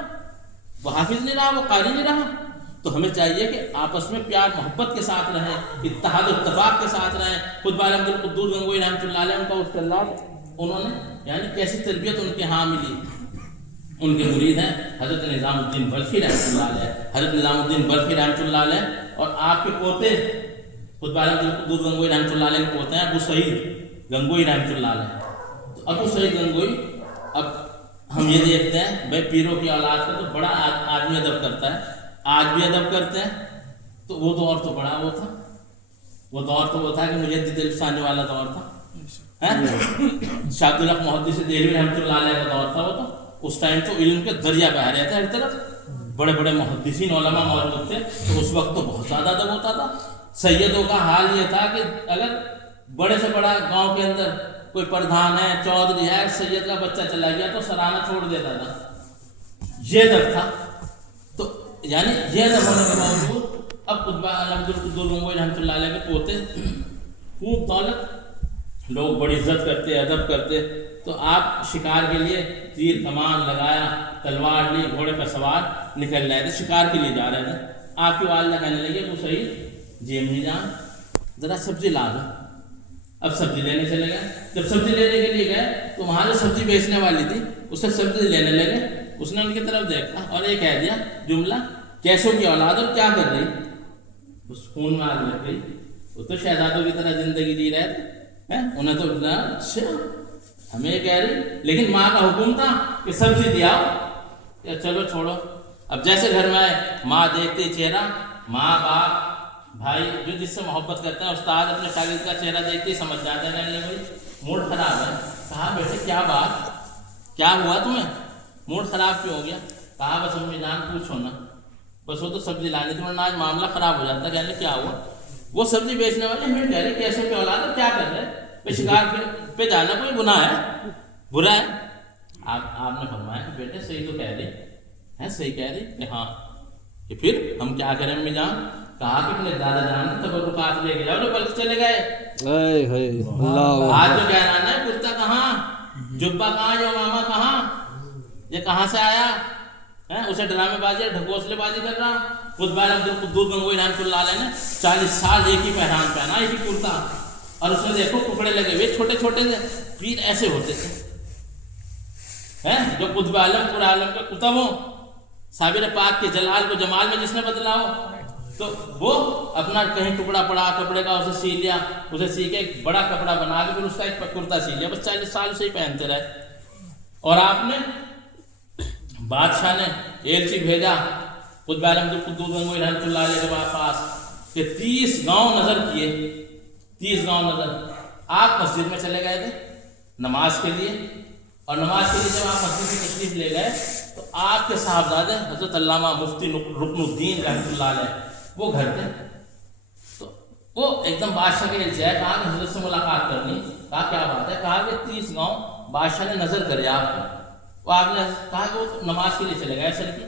وہ حافظ نہیں رہا، وہ قاری نہیں رہا۔ تو ہمیں چاہیے کہ آپس میں پیار محبت کے ساتھ رہیں، اتحاد و اتفاق کے ساتھ رہیں۔ خود بال عبد القدوس گنگوئی رحمۃ اللہ علیہ، ان کا استاد، انہوں نے یعنی کیسی تربیت ان کے ہاں ملی۔ ان کے مرید ہیں حضرت نظام الدین بلخی رحمۃ اللہ علیہ، حضرت نظام الدین بلخی رحمۃ اللہ علیہ، اور آپ کے پوتے خود بال عبد القدوس گنگوئی رحمۃ اللہ علیہ کے پوتے ہیں ابو سعید گنگوئی رحمۃ اللہ علیہ۔ تو ابو سعید گنگوئی، اب ہم یہ دیکھتے ہیں بھائی پیروں کی اولاد کا تو بڑا آدمی ادب کرتا ہے، آج بھی ادب کرتے ہیں، تو وہ دور تو بڑا وہ تھا، وہ دور تو وہ تھا کہ مجدد الفسانی والا دور تھا، شاہ عبد الحق محدث دہلوی رحمۃ اللہ علیہ کا دور تھا۔ وہ تو اس ٹائم تو علم کے دریا بہ رہے تھے ہر طرف، بڑے بڑے محدثین علماء موجود تھے، تو اس وقت تو بہت زیادہ ادب ہوتا تھا۔ سیدوں کا حال یہ تھا کہ اگر بڑے سے بڑا گاؤں کے اندر کوئی پردھان ہے، چودھری ہے، سید کا بچہ چلا گیا تو سرانہ چھوڑ دیتا تھا، یہ ادب تھا۔ تو یعنی یہ ادب ہونے کے باوجود اب عبد القدوس گنگوئی رحمۃ اللہ علیہ کے پوتے خوب دولت، لوگ بڑی عزت کرتے، ادب کرتے، تو آپ شکار کے لیے تیر کمان لگایا، تلوار لی، گھوڑے پر سوار نکل رہے تھے، شکار کے لیے جا رہے تھے۔ آپ کی والدہ کہنے لگی وہ صحیح جی امی جان ذرا سبزی لا دو۔ اب سبزی لینے چلے گئے، جب سبزی لینے کے لیے گئے تو وہاں جو سبزی بیچنے والی تھی اس سے سبزی لینے لگے، اس نے ان کی طرف دیکھا اور یہ کہہ دیا جملہ، کیسوں کی اولاد اور کیا کر رہی؟ اس خون میں آگ لگ گئی، وہ تو شہزادوں کی طرح زندگی جی رہے تھے، انہیں تو اچھا ہمیں یہ کہہ رہی، لیکن ماں کا حکم تھا کہ سبزی دیا، یا چلو چھوڑو۔ اب جیسے گھر میں آئے، ماں دیکھتی چہرہ، ماں باپ بھائی جو جس سے محبت کرتے ہیں، استاد اپنے شاگرد کا چہرہ دیکھتے سمجھ جاتے ہیں، کہنے لگے موڈ خراب ہے۔ کہا بیٹے کیا بات، کیا ہوا تمہیں، موڈ خراب کیوں ہو گیا؟ کہا بس امی جان پوچھو نا، بس وہ تو سبزی لانی تھی ورنہ آج معاملہ خراب ہو جاتا۔ کہنے کیا ہوا؟ وہ سبزی بیچنے والے ہمیں کہہ رہے کیسوں کی اولاد ہے، کیا کر رہے بھائی، شکار پہ جانا کوئی گناہ ہے، برا ہے؟ آپ نے فرمایا کہ بیٹے صحیح تو کہہ رہی ہے، صحیح کہہ رہی کہ ہاں، کہ پھر ہم کیا کریں امی جان؟ کہا کہ اپنے دادا جان تبرکات لے کے جاؤ، بلکہ چلے گئے۔ آج جو کہنا ہے کرتا کہاں، جبہ کہاں، جو ماما کہاں، یہ کہاں سے آیا، اسے ڈرامے بازی ڈھکوسلے بازی کر رہا۔ خود بال عبد القدوس گنگوئی رحمۃ اللہ علیہ نے 40 سال ایک ہی پہران پہنا، ایک ہی کرتا، اور اس میں دیکھو ٹکڑے لگے ہوئے چھوٹے چھوٹے سے، پیر ایسے ہوتے تھے، جو قطب عالم پورے عالم کے کتب ہوں، صابر پاک کے جلال کو جمال میں جس نے بدلا ہو، تو وہ اپنا کہیں ٹکڑا پڑا کپڑے کا، اسے سی لیا، اسے سی کے ایک بڑا کپڑا بنا کے پھر اس کا ایک کرتا سی لیا، بس 40 سال سے ہی پہنتے رہے۔ اور آپ نے بادشاہ نے ایلچی بھیجا قطب عالم القدوس گنگوئی رحمۃ اللہ علیہ کے پاس کہ 30 گاؤں نظر کیے، 30 گاؤں نظر۔ آپ مسجد میں چلے گئے تھے نماز کے لیے، اور نماز کے لیے جب آپ مسجد میں تشریف لے گئے تو آپ کے صاحبزادے حضرت علامہ مفتی رکن الدین رحمۃ اللہ علیہ وہ گھر تھے۔ تو وہ ایک دم بادشاہ کے الجائے، کہا کہ حضرت سے ملاقات کرنی. کہا کیا بات ہے؟ کہا کہ 30 گاؤں بادشاہ نے نظر کرے آپ کو. وہ آپ نے کہا کہ وہ نماز کے لیے چلے گئے سر کی.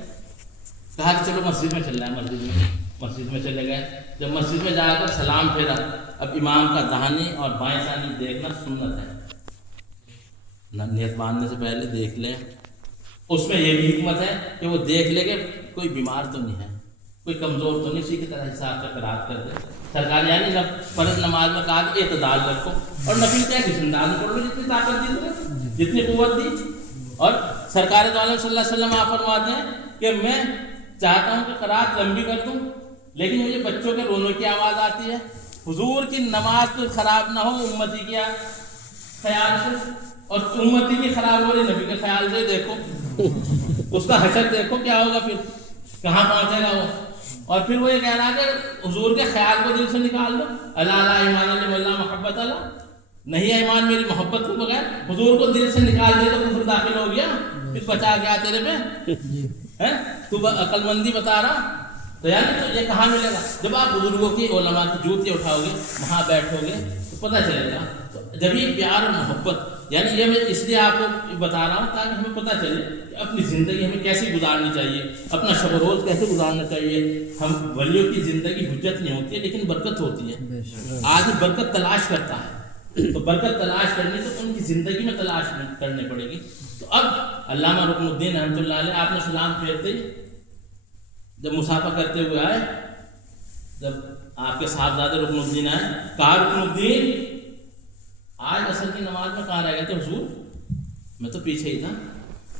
کہا کہ چلو مسجد میں چل رہا ہے. مسجد میں چلے گئے. جب مسجد میں جا کر سلام پھیرا، اب امام کا داہنی اور بائیں ثانی دیکھنا سنت ہے. نیت باندھنے سے پہلے دیکھ لیں. اس میں یہ بھی حکمت ہے کہ وہ دیکھ لے کہ کوئی بیمار تو نہیں ہے، کوئی کمزور تو نہیں، اسی کی طرح حساب سے قرات کر دے. سرکار یعنی جب فرض نماز میں کہا کہ اعتدال رکھو، اور نفل کیا کس انداز میں پڑھ لو جتنی طاقت دی تمہیں، جتنی قوت دی. اور سرکار دو عالم صلی اللہ علیہ وسلم آپ فرماتے ہیں کہ میں چاہتا ہوں کہ قرات لمبی کر دوں، لیکن مجھے بچوں کے رونے کی آواز آتی ہے. حضور کی نماز تو خراب نہ ہو امتی کے خیال سے، اور امتی کی خراب ہو رہی نبی کے خیال سے. دیکھو اس کا حشر دیکھو کیا ہوگا، پھر کہاں پہنچے گا وہ. اور پھر وہ یہ کہہ رہا کہ حضور کے خیال کو دل سے نکال دو. اللہ ایمان اللہ محبت اللہ، نہیں ہے ایمان میری محبت کے بغیر. حضور کو دل سے نکال دے تو کفر داخل ہو گیا، پھر بچا گیا تیرے پہ. تو عقل مندی بتا رہا. تو یعنی تو یہ کہاں ملے گا؟ جب آپ بزرگوں کی علماء کی جوتی اٹھاؤ گے، وہاں بیٹھو گے تو پتہ چلے گا. تو جب یہ پیار اور محبت، یعنی یہ میں اس لیے آپ کو بتا رہا ہوں تاکہ ہمیں پتہ چلے کہ اپنی زندگی ہمیں کیسی گزارنی چاہیے، اپنا شب و روز کیسے گزارنا چاہیے. ہم ولیوں کی زندگی حجت نہیں ہوتی ہے لیکن برکت ہوتی ہے. آدمی برکت تلاش کرتا ہے، تو برکت تلاش کرنی تو ان کی زندگی میں تلاش کرنی پڑے گی. تو اب علامہ رکن الدین رحمۃ اللہ علیہ آپ نے سلام پھیرتے جب مسافہ کرتے ہوئے آئے، جب آپ کے صاحبزادے رکن الدین آئے، کہا رکن الدین آج عصر کی نماز میں کہاں رہ گئے تھے حضور؟ میں تو پیچھے ہی تھا.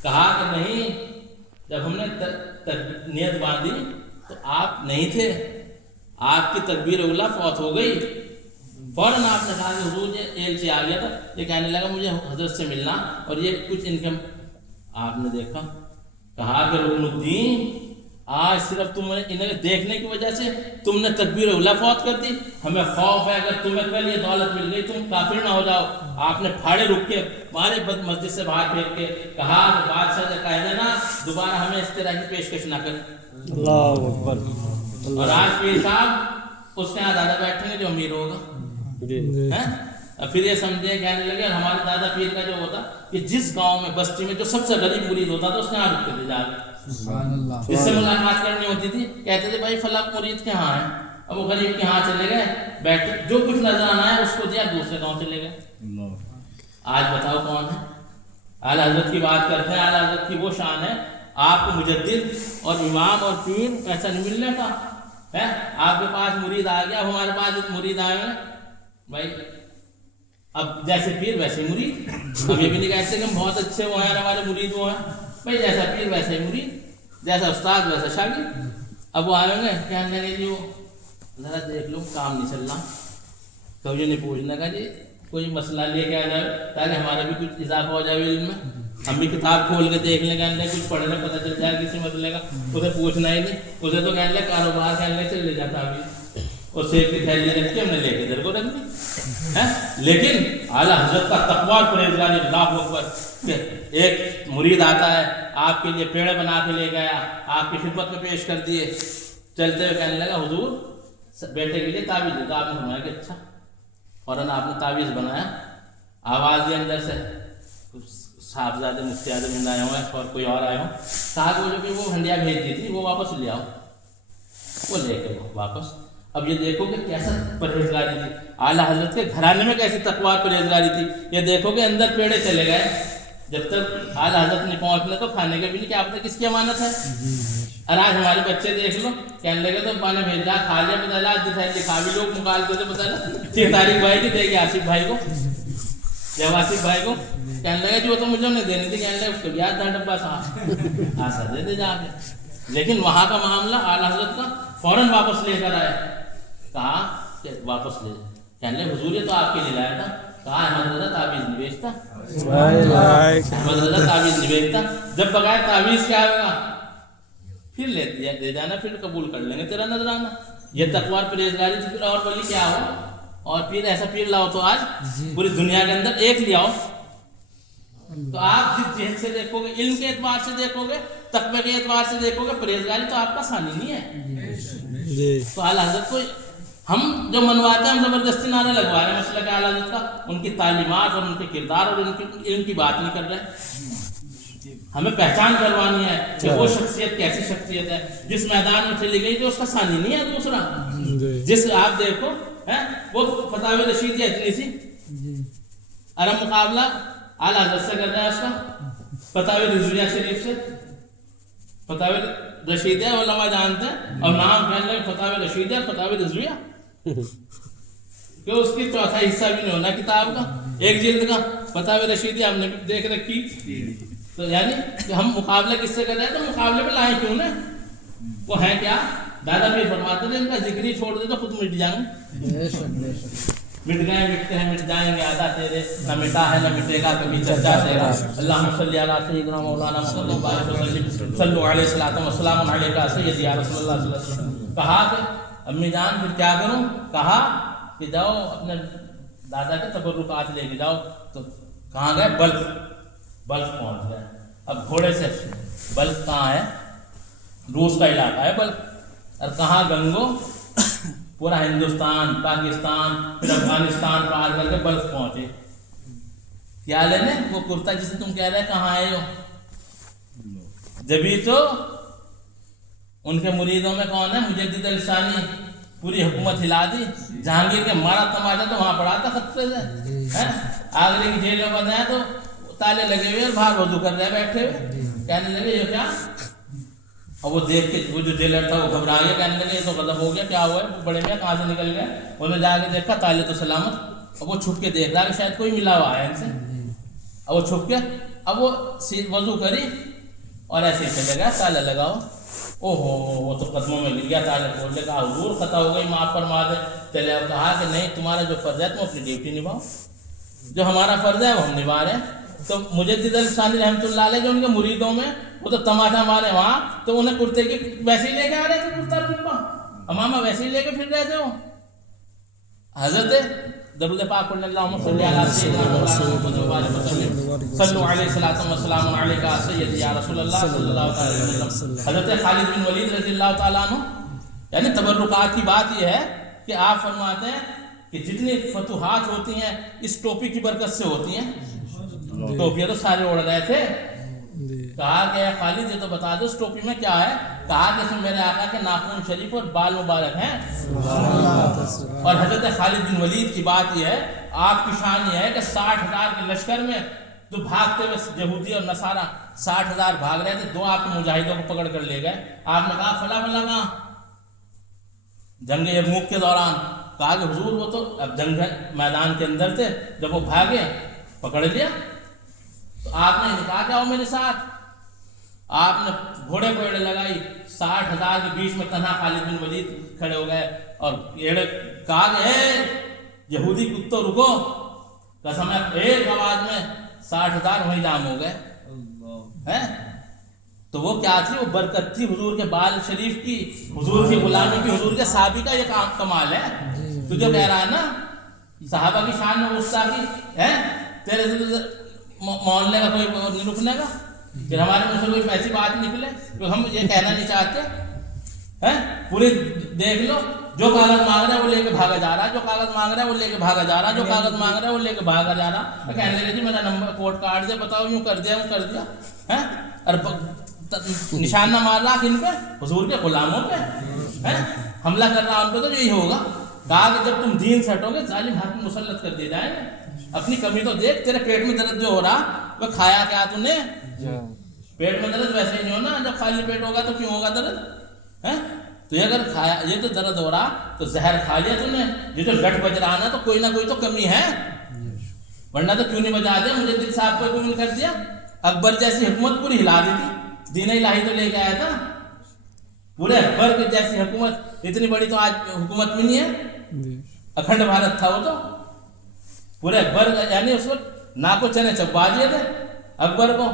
کہا کہ نہیں، جب ہم نے نیت باندھی تو آپ نہیں تھے، آپ کی تکبیر اولا فوت ہو گئی. فوراً آپ نے کہا کہ حضور یہ ایلچی آ گیا تھا، یہ کہنے لگا مجھے حضرت سے ملنا، اور یہ کچھ ان کے. آپ نے دیکھا، کہا کہ رکن الدین آج صرف تم انہیں دیکھنے کی وجہ سے تم نے تکبیر اولا فوت کر دی. ہمیں خوف ہے اگر تمہیں کل یہ دولت مل گئی تم کافر نہ ہو جاؤ. آپ نے پھاڑے رک کے مارے مسجد سے باہر پھینک کے کہا کہ بادشاہ سے کہہ دینا دوبارہ ہمیں اس طرح کی پیشکش نہ کریں. اللہ اکبر. اور آج پیر صاحب اس کے یہاں دادا بیٹھیں گے جو امیر ہوگا. اور پھر یہ سمجھے کہنے لگے. اور ہمارے دادا پیر کا جو ہوتا کہ جس گاؤں میں بستی میں جو سب سے غریب مرید ہوتا تھا اس کے یہاں رکتے تھے جا کے. اس سے ملاقات کرنی ہوتی تھی، کہتے تھے بھائی فلاں مرید کے ہاں ہے. اب وہ غریب کے ہاں چلے گئے، بیٹھے جو کچھ نظر آنا ہے اس کو دیا، دوسرے گاؤں چلے گئے. آج بتاؤ کون ہے؟ اعلیٰ حضرت کی بات کرتے ہیں. اعلیٰ حضرت کی وہ شان ہے، آپ کو مجدد اور امام اور پیر ایسا نہیں ملنے کا ہے. آپ کے پاس مرید آ گیا، ہمارے پاس ایک مرید آئے ہیں بھائی، اب جیسے پیر ویسے مرید. اب یہ بھی نہیں کہتے کہ ہم بہت اچھے وہ ہیں ہمارے مرید وہ ہیں بھائی، جیسا پیر ویسا ہی مرید، جیسا استاد ویسا شاگرد. اب وہ آئیں گے کہنے لگے جی وہ ذرا دیکھ لو کام نہیں چل رہا. تو یہ نہیں پوچھنے کا جی کوئی مسئلہ لے کے آ جائے تاکہ ہمارا بھی کچھ اضافہ ہو جائے علم میں، ہم بھی کتاب کھول کے دیکھ لیں، کہنے کچھ پڑھنے پتہ چل جائے کسی مسئلے کا. اسے پوچھنا ہی نہیں، اسے تو کہنے لگے کاروبار کہنے چل لے جاتا ابھی، اور سیب کی تھیلی رکھ کے ہم نے لے کے ادھر کو رکھ دی. لیکن اعلیٰ حضرت کا تقویٰ اور پرہیزگاری، اللہ اکبر. ایک مرید آتا ہے آپ کے لیے پیڑے بنا کے لے گیا، آپ کی خدمت میں پیش کر دیے، چلتے ہوئے کہنے لگا حضور بیٹے کے لیے تعویذ دیتا. آپ نے فرمایا کہ اچھا. فوراً آپ نے تعویذ بنایا. آواز دی اندر سے صاحبزادے مفتی اعظم آئے ہوئے اور کوئی اور آئے ہوں، کہا کہ وہ جو کہ وہ ہنڈیا بھیج دی تھی وہ واپس لے آؤ. وہ لے کے وہ واپس. اب یہ دیکھو کہ کیسا پرہیزگاری تھی اعلیٰ حضرت کے گھرانے میں، کیسی تقویٰ اور پرہیزگاری تھی. یہ دیکھو کہ اندر پیڑے چلے گئے، جب تک اعلیٰ حضرت نہیں پہنچنے تو کھانے کے بھی نہیں، کہ آپ نے کس کی امانت ہے. اور آج ہمارے بچے دیکھ لو کہنے لگے تو ابا نے بھیجا، کھا لیا، پتہ چلا لکھا بھی لوگ نکالتے تھے، پتہ چلا 6 تاریخ بھائی کی دے گی آصف بھائی کو. جب آصف بھائی کو کہنے لگا جو تو مجھے نہیں دینی تھی، کہنے لگا اس کو یاد تھا ڈبہ صاحب آسا دے دے جا کے. لیکن وہاں کا معاملہ اعلیٰ حضرت کا فوراً واپس لے کر آئے. کہا کہ واپس لے، کہنے لگے حضور یہ تو آپ کے لیے لایا تھا. کہا احمد رضا تعویذ نہیں بیچتا، احمد رضا تعویذ نہیں بیچتا. جب بغیر تعویذ کیا ہوگا، پھر لے دیا دے جانا، پھر قبول کر لیں گے تیرا نذرانہ. یہ تقویٰ اور پرہیزگاری تھی. پھر اور ولی کیا ہو، اور پھر ایسا پیر لاؤ تو آج پوری دنیا کے اندر ایک لے آؤ. تو آپ جس جہت سے دیکھو گے، علم کے اعتبار سے دیکھو گے، تقوی کے اعتبار سے دیکھو گے، پرہیزگاری تو آپ کا ثانی نہیں ہے. تو اعلیٰ حضرت کو ہم جو منواتے ہیں ہم زبردستی نعرہ لگوا رہے ہیں مسئلہ اعلیٰ حضرت کا، ان کی تعلیمات اور ان کے کردار اور ان کی بات نہیں کر رہے. ہمیں پہچان کروانی ہے کہ وہ شخصیت کیسی شخصیت ہے جس میدان میں چلی گئی جو اس کا ثانی نہیں ہے دوسرا. جس آپ دیکھو وہ فتاوی رشیدیہ اتنی سی، عرب مقابلہ اعلیٰ حضرت سے کر رہا ہے اس کا، فتاوی رضویہ شریف سے. فتاوی رشیدیہ علماء جانتے ہیں اور نام کہنے لگے فتاوی رشیدیہ اور فتاوی رضویہ، کہ اس کی چوتھا حصہ بھی نہیں ہونا کتاب کا، ایک جلد کا فتاوی رشیدیہ ہم نے بھی دیکھ رکھی. تو یعنی کہ ہم مقابلہ کس سے کر رہے ہیں، تو مقابلے پہ لائیں کیوں نے؟ وہ ہیں کیا؟ دادا پیر فرماتے تھے ان کا ذکر ہی چھوڑ دے تو خود مٹ جائیں گے. مٹ گئے مٹتے ہیں مٹ جائیں گے آدھا تیرے، نہ مٹا ہے نہ مٹے گا کبھی چرچا تیرا. اللہم صلی علی سیدنا مولانا محمد وبارک وسلم صلو علیہ الصلوۃ والسلام علیکہ سیدی یا رسول اللہ صلی اللہ علیہ وسلم. کہا کہ امی جان پھر کیا کروں؟ کہا کہ جاؤ اپنے دادا کے تبرکات لے کے جاؤ. تو کہاں گئے؟ بلخ پہنچ گئے. اب گھوڑے سے بلخ کہاں ہے؟ روس کا علاقہ ہے بلخ. اور کہاں؟ گنگو پورا ہندوستان، پاکستان، پھر افغانستان پار کر کے بلخ پہنچے. کیا لینے؟ وہ کرتا جسے تم کہہ رہے کہاں آئے ہو. جبھی تو ان کے مریدوں میں کون ہے؟ مجدد الثانی، پوری حکومت ہلا دی. جہانگیر کے مارا تماچا تو وہاں پڑا تھا خطرے سے. آگرے کی جیل میں بندھ تو تالے لگے ہوئے اور باہر وضو کر رہے بیٹھے ہوئے. کہنے لگے یہ کیا؟ اور وہ دیکھ کے وہ جو جیلر تھا وہ گھبرا گیا، کہنے لگے یہ تو غضب ہو گیا، کیا ہوا ہے؟ بڑے میاں کہاں سے نکل گئے؟ انہوں نے جا کے دیکھا تالے تو سلامت. اب وہ چھپ کے دیکھ رہا کہ شاید کوئی ملا ہوا ہے ان سے. اب وہ چھپ کے اب وہ وضو کری اور ایسے ہی چلے گیا تالا لگاؤ. او ہو وہ تو قدموں میں گر گیا، تالے کھول لے. کہا حضور خطا ہو گئی، معاف فرما دے. چلے اب کہا کہ نہیں، تمہارا جو فرض ہے تم اپنی ڈیوٹی نبھاؤ، جو ہمارا فرض ہے وہ ہم نبھا رہے ہیں. تو مجدد الثانی رحمۃ اللہ علیہ جو ان کے مریدوں میں وہ تو تماشا مارے وہاں، تو انہیں کرتے کی ویسے ہی لے کے آ رہے تھے، کرتا جبا امامہ ویسے ہی لے کے پھر رہے تھے. وہ حضرت درود پاک پڑھنے اللہم صلی علی سیدنا مولانا محمد وبارک وسلم صلو علیہ الصلوۃ والسلام علیکہ سیدی یا رسول اللہ صلی اللہ علیہ وسلم. حضرت خالد بن ولید رضی اللہ تعالیٰ عنہ، یعنی تبرکات کی بات یہ ہے کہ آپ فرماتے ہیں کہ جتنی فتوحات ہوتی ہیں اس ٹوپی کی برکت سے ہوتی ہیں. ٹوپیاں تو سارے اڑ رہے تھے. کہا کہ خالد یہ تو بتا دو اس ٹوپی میں کیا ہے؟ کہا کہ اس میں میرے آقا کے ناخن شریف اور بال مبارک ہیں. اور حضرت خالد بن ولید کی بات یہ ہے، آپ کی شان یہ ہے کہ 60,000 کے لشکر میں جو بھاگتے ہوئے یہودی اور نصارہ 60,000 بھاگ رہے تھے، 2 آپ کے مجاہدوں کو پکڑ کر لے گئے. آپ نے کہا فلاں فلاں کہاں؟ جنگ یرموک کے دوران. کہا کہ حضور وہ تو اب جنگ میدان کے اندر تھے، جب وہ بھاگے پکڑ لیا. تو آپ نے کہا کہ آؤ میرے ساتھ. آپ نے گھوڑے کو ایڑے لگائی، 60,000 کے بیچ میں تنہا خالد بن ولید کھڑے ہو گئے اور ایڑے. کہا کہ اے یہودی کتوں رکو. قسم ہے ایک آواز میں 60,000 وہیں جام ہو گئے. تو وہ کیا تھی؟ وہ برکت تھی حضور کے بال شریف کی، حضور کی غلامی کی، حضور کے صحابی کا یہ کام کمال ہے. تجھے کہہ رہا ہے نا صحابہ کی شان میں گستاخی ہے، تیرے سے محلے کا کوئی نہیں رکنے گا. پھر ہمارے منہ سے کوئی ایسی بات نکلے تو ہم یہ کہنا نہیں چاہتے. پوری دیکھ لو، جو کاغذ مانگ رہا ہے وہ لے کے بھاگا جا رہا ہے، جو کاغذ مانگ رہا ہے وہ لے کے بھاگا جا رہا ہے، جو کاغذ مانگ رہا ہے وہ لے کے بھاگا جا رہا. کہنے لگے جی میرا نمبر کوڈ کاٹ دے، بتاؤ یوں کر دیا، یوں کر دیا. اور نشان نہ مار رہا ان پہ، حضور کے غلاموں پہ حملہ کر رہا ان پہ، تو یہی ہوگا. کہا کہ جب تم دین سے ہٹو گے ظالم حاکم مسلط کر دیے جائیں گے. اپنی کمی تو دیکھ، تیرے پیٹ میں درد جو ہو رہا وہ کھایا کیا تو نے؟ پیٹ میں درد ویسے ہی نہیں ہونا، جب خالی پیٹ ہوگا تو کیوں ہوگا درد؟ تو یہ اگر کھایا، یہ تو درد ہو رہا تو زہر کھا لیا تو نے. یہ تو لٹ بج رہا نا، تو کوئی نہ کوئی تو کمی ہے، ورنہ تو کیوں نہیں بجا دیا؟ مجدد صاحب کو کیوں نہیں کر دیا؟ اکبر جیسی حکومت پوری ہلا دی تھی، دین الہی تو لے کے آیا تھا. پورے اکبر کی جیسی حکومت، اتنی بڑی تو آج حکومت بھی نہیں ہے. اکھنڈ بھارت تھا وہ تو. پورے اکبر یعنی اس وقت ناکو چنے چبا دیے تھے اکبر کو.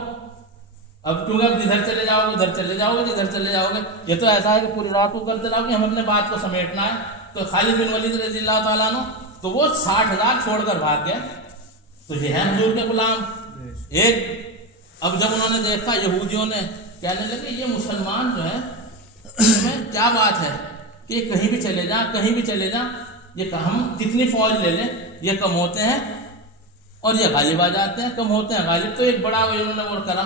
اب کیونکہ اب جدھر چلے جاؤ گے ادھر چلے جاؤ گے، جدھر چلے جاؤ گے. یہ تو ایسا ہے کہ پوری رات کو کرتے رہو کہ ہم اپنے بات کو سمیٹنا ہے. تو خالد بن ولید رضی اللہ تعالیٰ عنہ تو وہ 60,000 چھوڑ کر بھاگ گئے. تو یہ ہے حضور کے غلام. ایک اب جب انہوں نے دیکھا یہودیوں نے کہنے لگے یہ مسلمان جو ہے میں کیا بات ہے کہ کہیں بھی چلے جائیں کہیں بھی چلے جائیں، یہ ہم کتنی فوج لے لیں یہ کم ہوتے ہیں اور یہ غالب آ جاتے ہیں، کم ہوتے ہیں غالب۔ تو ایک بڑا انہوں نے وہ کرا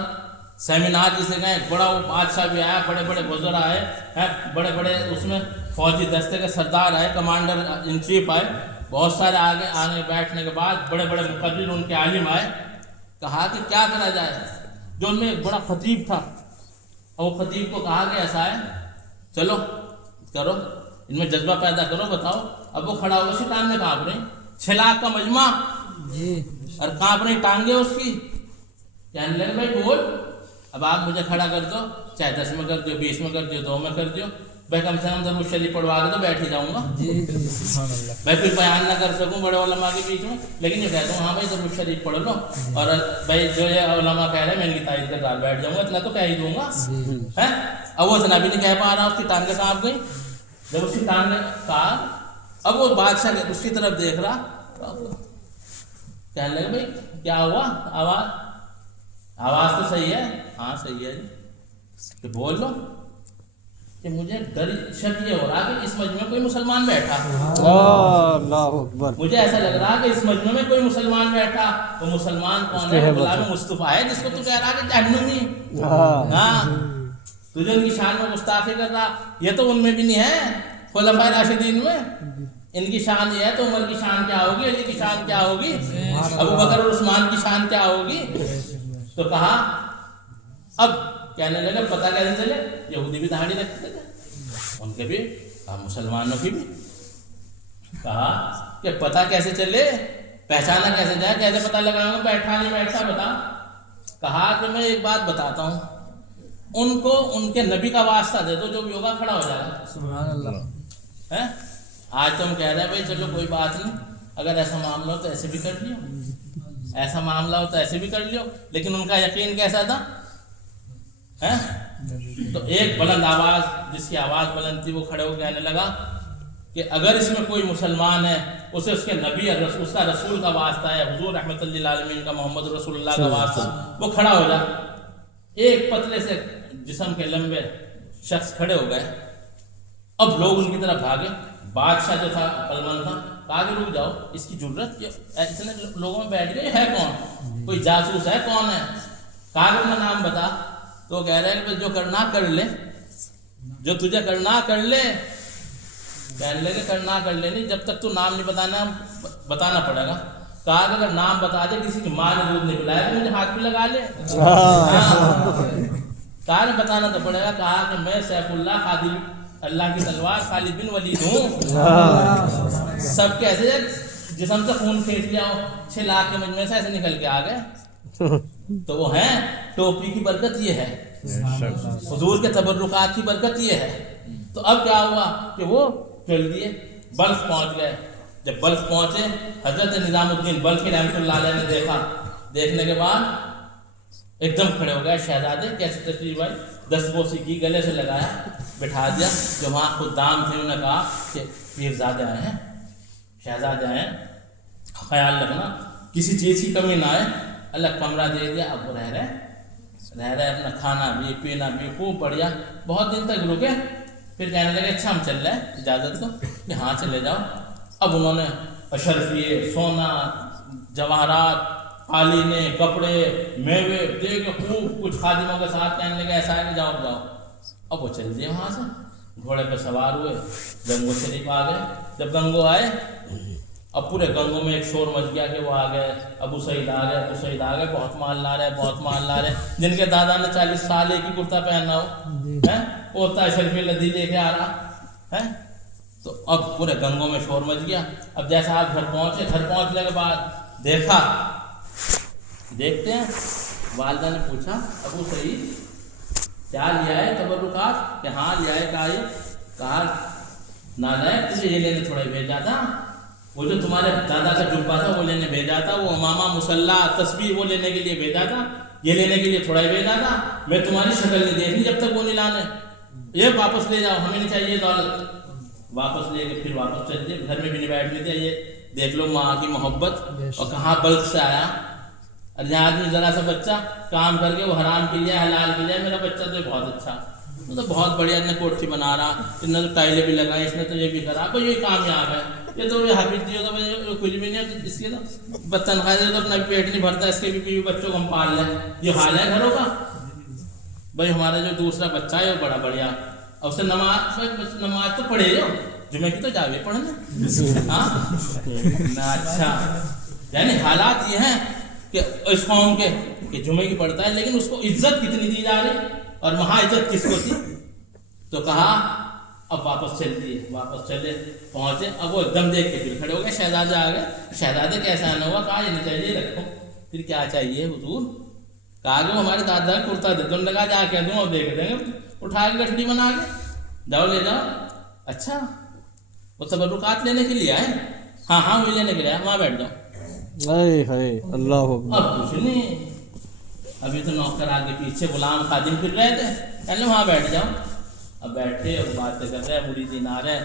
سیمینار جسے کہیں، ایک بڑا وہ بادشاہ بھی آیا، بڑے بڑے وزراء آئے ہیں، بڑے بڑے اس میں فوجی دستے کے سردار آئے، کمانڈر ان چیف آئے، بہت سارے آگے بیٹھنے کے بعد بڑے بڑے مقرر ان کے عالم آئے۔ کہا کہ کیا کرا جائے، جو ان میں ایک بڑا خطیب تھا، اور وہ خطیب کو کہا کہ ایسا ہے چلو کرو، ان میں جذبہ پیدا کرو، بتاؤ۔ اب وہ کھڑا ہوگا، شیطان میں کانپ رہی، 6 لاکھ کا مجمع اور کانپ رہی ٹانگیں اس کی، کہنے لگے بھائی بول، اب آپ مجھے کھڑا کر دو، چاہے 10 میں کر دو، 20 میں کر دو، 2 میں کر دو، بھائی کم سے کم درود شریف پڑھوا کے تو بیٹھ ہی جاؤں گا، میں کوئی بیان نہ کر سکوں بڑے علماء کے بیچ میں، لیکن یہ کہتا ہوں ہاں بھائی درود شریف پڑھ لو، اور بھائی جو یہ علماء کہہ رہے ہیں میں ان کی تائید کے ساتھ بیٹھ جاؤں گا، اتنا تو کہہ ہی دوں گا۔ اب وہ اتنا بھی نہیں کہہ پا رہا، اس کی ٹانگیں کانپ گئی، جب اس کی ٹانگیں کہا، اب وہ بادشاہ اس کی طرف دیکھ رہا، کہنے لگے بھائی کیا ہوا، آواز تو صحیح ہے، ہاں صحیح ہے جی، تو بول لو کہ مجھے ڈر شک یہ ہو رہا کہ اس مجمع میں کوئی مسلمان بیٹھا، اللہ اکبر، مجھے ایسا لگ رہا کہ اس مجمع میں کوئی مسلمان بیٹھا، وہ مسلمان کون ہے؟ غلام مصطفیٰ ہے جس کو تو کہہ رہا کہ جہنمی، ہاں تجھے ان کی شان میں گستاخی کر رہا، یہ تو ان میں بھی نہیں ہے خلفائے راشدین میں، ان کی شان یہ ہے تو عمر کی شان کیا ہوگی، علی کی شان کیا ہوگی، ابو بکر اور عثمان کی شان کیا ہوگی۔ تو کہا اب کہنے لگا پتہ کیسے چلے، یہودی بھی داڑھی رکھتے تھے ان کے بھی، مسلمانوں کی بھی، کہا کہ پتہ کیسے چلے، پہچانا کیسے جائے، کیسے پتہ لگاؤں گا بیٹھا نہیں بیٹھا بتا۔ کہا کہ میں ایک بات بتاتا ہوں، ان کو ان کے نبی کا واسطہ دے دو، جو بھی ہوگا کھڑا ہو جائے گا۔ سبحان اللہ۔ آج تو ہم کہہ رہے ہیں بھائی چلو کوئی بات نہیں، اگر ایسا معاملہ ہو تو ایسے بھی کر لیو، ایسا معاملہ ہو تو ایسے بھی کر لیو، لیکن ان کا یقین کیسا تھا؟ تو ایک بلند آواز، جس کی آواز بلند تھی، وہ کھڑے ہو کہنے لگا کہ اگر اس میں کوئی مسلمان ہے، اسے اس کے نبی اور اس کا رسول کا واسطہ ہے، حضور رحمۃ اللہ للعالمین کا، محمد رسول اللہ کا واسطہ، وہ کھڑا ہو جا۔ ایک پتلے سے جسم کے لمبے شخص کھڑے ہو گئے، اب لوگ ان کی طرف بھاگے، بادشاہ جو تھا قلمن تھا، کہا کہ رک جاؤ، اس کی جرت اتنے لوگوں میں بیٹھ گئے، ہے کون، کوئی جاسوس ہے، کون ہے، کہا کہ اپنا نام بتا۔ تو کہہ رہے ہیں کہ جو کرنا کر لے، جو تجھے کرنا کر لے، کہنے لگے کرنا کر لے نہیں، جب تک تو نام نہیں بتانا پڑے گا۔ کہا کہ اگر نام بتا دے، کسی کی ماں نے دودھ نہیں پلایا تو مجھے ہاتھ بھی لگا لے، کہا کہ بتانا تو پڑے گا۔ کہا کہ میں سیف اللہ خادم اللہ کی تلوار خالد بن ولید ہوں، سب کیسے جسم سے خون کھینچ لیا ہو، 6 لاکھ کے مجمع سے ایسے نکل کے آ گئے، تو وہ ہیں ٹوپی کی برکت یہ ہے، حضور کے تبرکات کی برکت یہ ہے۔ تو اب کیا ہوا کہ وہ چل دیے، بلخ پہنچ گئے۔ جب بلخ پہنچے، حضرت نظام الدین بلخی رحمۃ اللہ علیہ نے دیکھا، دیکھنے کے بعد ایک دم کھڑے ہو گئے، شہزادے کیسے تشریف آئی، دستبوسی کی، گلے سے لگایا، بٹھا دیا۔ جو وہاں خدام تھے انہوں نے کہا کہ پیرزادے آئے ہیں، شہزادے آئے ہیں، خیال رکھنا کسی چیز کی کمی نہ آئے۔ الگ کمرہ دے دیا، اب وہ رہ رہے اپنا کھانا بھی پینا بھی خوب بڑھیا، بہت دن تک رکے۔ پھر کہنے لگے اچھا ہم چل رہے ہیں، اجازت دو کہ ہاں چلے جاؤ۔ اب انہوں نے اشرفیے، سونا، جواہرات، قالینیں، کپڑے، میوے دے کے خوب کچھ خادموں کے ساتھ، کہنے لگے ایسا ہے کہ جاؤ جاؤ۔ اب وہ چل دیے وہاں سے، گھوڑے پہ سوار ہوئے، گنگو شریف آ گئے۔ جب گنگو آئے، اب پورے گنگوں میں ایک شور مچ گیا کہ وہ آ گئے، ابو سعید آ گئے، ابو سعید آ گئے، بہت مال لا رہے، بہت مال لا رہے۔ جن کے دادا نے 40 سال ایک ہی کرتا پہننا ہو، وہ ہوتا ہے شرفی لدی لے کے آ رہا ہے۔ تو اب پورے گنگوں میں شور مچ گیا۔ اب جیسا آپ گھر پہنچے، گھر پہنچنے کے بعد دیکھتے ہیں، والدہ نے پوچھا ابو سعید کیا لیا ہے تبرکات، کہ ہاں لیا ہے کہا نالائق تجھے یہ لینے تھوڑا ہی بھیجا تھا، وہ جو تمہارے دادا کا جبہ تھا وہ لینے بھیجا تھا، وہ امامہ مصلح تسبیح وہ لینے کے لیے بھیجا تھا، یہ لینے کے لیے تھوڑا ہی بھیجا تھا، میں تمہاری شکل نہیں دیکھنی جب تک وہ نہیں لانے، یہ واپس لے جاؤ، ہمیں نہیں چاہیے دولت۔ واپس لے کے پھر واپس چل دیے، گھر میں بھی نہیں بیٹھنے تھے۔ یہ دیکھ لو ماں کی محبت، اور کہاں بلخ سے آیا، اور یہاں آدمی ذرا سا بچہ کام کر کے وہ حرام کے لیے حلال کے لیے، میرا بچہ تو بہت اچھا، تو بہت بڑھیا نے کوٹھی بنا رہا، اس نے تو ٹائلیں بھی لگائی، اس نے تو یہ بھی کرا، تو یہ کامیاب ہے۔ یہ تو یہ حافظ جی تو کچھ بھی نہیں ہے، اس کے تو تنخواہ سے تو اپنا پیٹ نہیں بھرتا، اس کے بھی بچوں کو ہم پال لیں، یہ حال ہے گھروں کا۔ بھائی ہمارا جو دوسرا بچہ ہے وہ بڑا بڑھیا، اور اسے نماز تو پڑھے جو جمعے کی تو جاوے پڑھنا، ہاں اچھا، یعنی حالات یہ ہیں کہ اس قوم کے کہ جمعے کی پڑھتا ہے، لیکن اس کو عزت کتنی دی جا رہی، اور وہاں عزت کس کو تھی؟ تو کہا اب واپس چل دیے، واپس چلے پہنچے، اب وہ ایک دم دیکھ کے پھر کھڑے ہو گئے، شہزادہ آ گئے، شہزادے کیسا آنا ہوا؟ کہا یہ نہیں چاہیے رکھو، پھر کیا چاہیے حضور؟ کہا کہ ہمارے دادا کا کرتا دے دو، لگا جا کے دوں اور دیکھ دیں گے، اٹھا کے گٹھڑی بنا کے جاؤ لے جاؤ۔ اچھا وہ تبرکات لینے کے لیے آئے؟ ہاں ہاں وہی لینے کے لیے آئے، وہاں بیٹھ جاؤ۔ اے اللہ اکبر۔ اب کچھ نہیں، ابھی تو نوکر آگے پیچھے غلام خادم پھر رہے تھے، پہلے وہاں بیٹھ جاؤ۔ اب بیٹھے اور باتیں کر رہے، مریدین آ رہے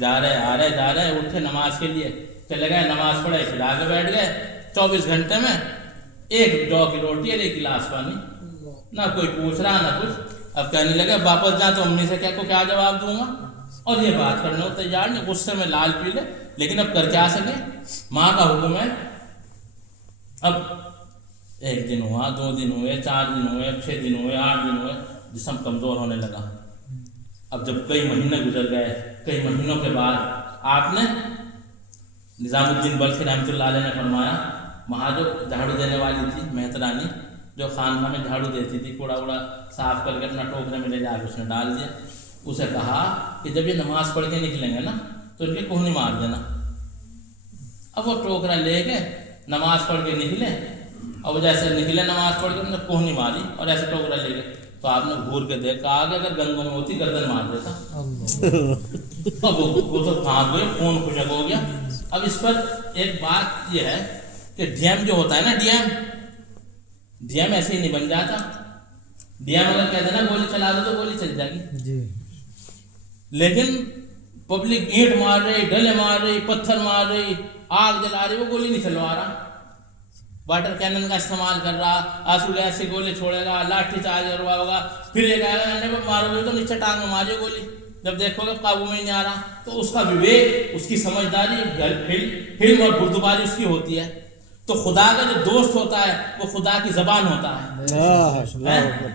جا رہے، آ رہے جا رہے، اٹھے نماز کے لیے چلے گئے، نماز پڑھے پھر آگے بیٹھ گئے۔ 24 گھنٹے میں ایک جو کی روٹی اور ایک گلاس پانی، نہ کوئی پوچھ رہا نہ کچھ۔ اب کہنے لگے واپس جا تو امی سے کیا جواب دوں گا، اور یہ بات کرنے کو تیار نہیں، غصے میں لال پیلے، لیکن اب کر کیا سکے، ماں کا حکم ہے۔ اب 1 دن ہوا، 2 دن ہوئے، 4 دن ہوئے، 6 دن ہوئے، 8 دن ہوئے، جسم کمزور ہونے لگا۔ اب جب کئی مہینے گزر گئے، کئی مہینوں کے بعد آپ نے نظام الدین بلخی رحمۃ اللہ علیہ نے فرمایا، وہاں جو جھاڑو دینے والی تھی مہترانی، جو خانقاہ میں جھاڑو دیتی تھی، کوڑا ووڑا صاف کر کے اپنا ٹوکرے میں لے جا کے اس نے ڈال دیا، اسے کہا کہ جب یہ نماز پڑھ کے نکلیں گے نا تو ان کے کوہنی مار دینا۔ اب وہ ٹوکرا لے کے نماز پڑھ کے نکلے، اور جیسے نکلے نماز پڑھ کے انہوں نے کوہنی ماری اور ایسے ٹوکرا لے گئے، تو آپ نے گھور کے دیکھا، آگے اگر گنگوں میں ہوتی گردن مار دیتا۔ اب وہ تو بھاگ گئے، خون خشک ہو گیا۔ اب اس پر ایک بات یہ ہے کہ ڈی ایم جو ہوتا ہے نا، ڈی ایم ایسے ہی نہیں بن جاتا۔ ڈی ایم اگر کہتے ہیں نا گولی چلا دو تو گولی چل جائے گی، لیکن پبلک اینٹ مار رہی، ڈلے مار رہی، پتھر مار رہی، آگ جلا رہی، وہ گولی نہیں چلوا رہا، واٹر کینن کا استعمال کر رہا، آنسو گیس سے گولے چھوڑے گا، لاٹھی چارج کروا ہوگا، پھر یہ کہے گا مارو گے تو نیچے ٹانگ میں مارے گولی، جب دیکھو گے قابو میں نہیں آ رہا، تو اس کا وویک، اس کی سمجھداری، حلم اور بردباری اس کی ہوتی ہے۔ تو خدا کا جو دوست ہوتا ہے وہ خدا کی زبان ہوتا ہے،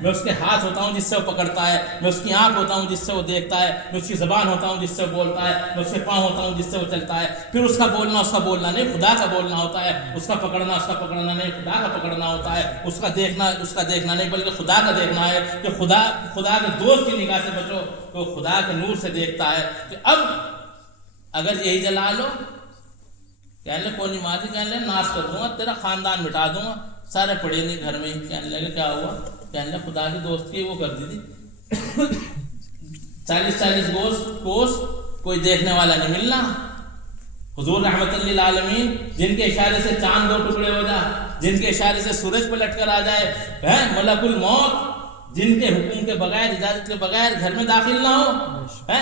میں اس کے ہاتھ ہوتا ہوں جس سے وہ پکڑتا ہے، میں اس کی آنکھ ہوتا ہوں جس سے وہ دیکھتا ہے، میں اس کی زبان ہوتا ہوں جس سے وہ بولتا ہے، میں اس کے پاؤں ہوتا ہوں جس سے وہ چلتا ہے۔ پھر اس کا بولنا نہیں، خدا کا بولنا ہوتا ہے، اس کا پکڑنا نہیں، خدا کا پکڑنا ہوتا ہے، اس کا دیکھنا نہیں، بلکہ خدا کا دیکھنا ہے کہ خدا کے دوست کی نگاہ سے بچو، تو خدا کے نور سے دیکھتا ہے کہ اب اگر یہی جلا لو، کہنے لگے کوئی نہیں ماری، کہنے لگے ناش کر دوں گا، تیرا خاندان مٹا دوں گا، سارے پڑے نہیں گھر میں۔ کہنے لگے کیا ہوا؟ کہنے لگے خدا کی دوست کی وہ کر دی تھی 40 کوس، کوئی دیکھنے والا نہیں ملنا۔ حضور رحمت للعالمین جن کے اشارے سے چاند 2 ٹکڑے ہو جائے، جن کے اشارے سے سورج پلٹ کر آ جائے، ملک الموت جن کے حکم کے بغیر، اجازت کے بغیر گھر میں داخل نہ ہو،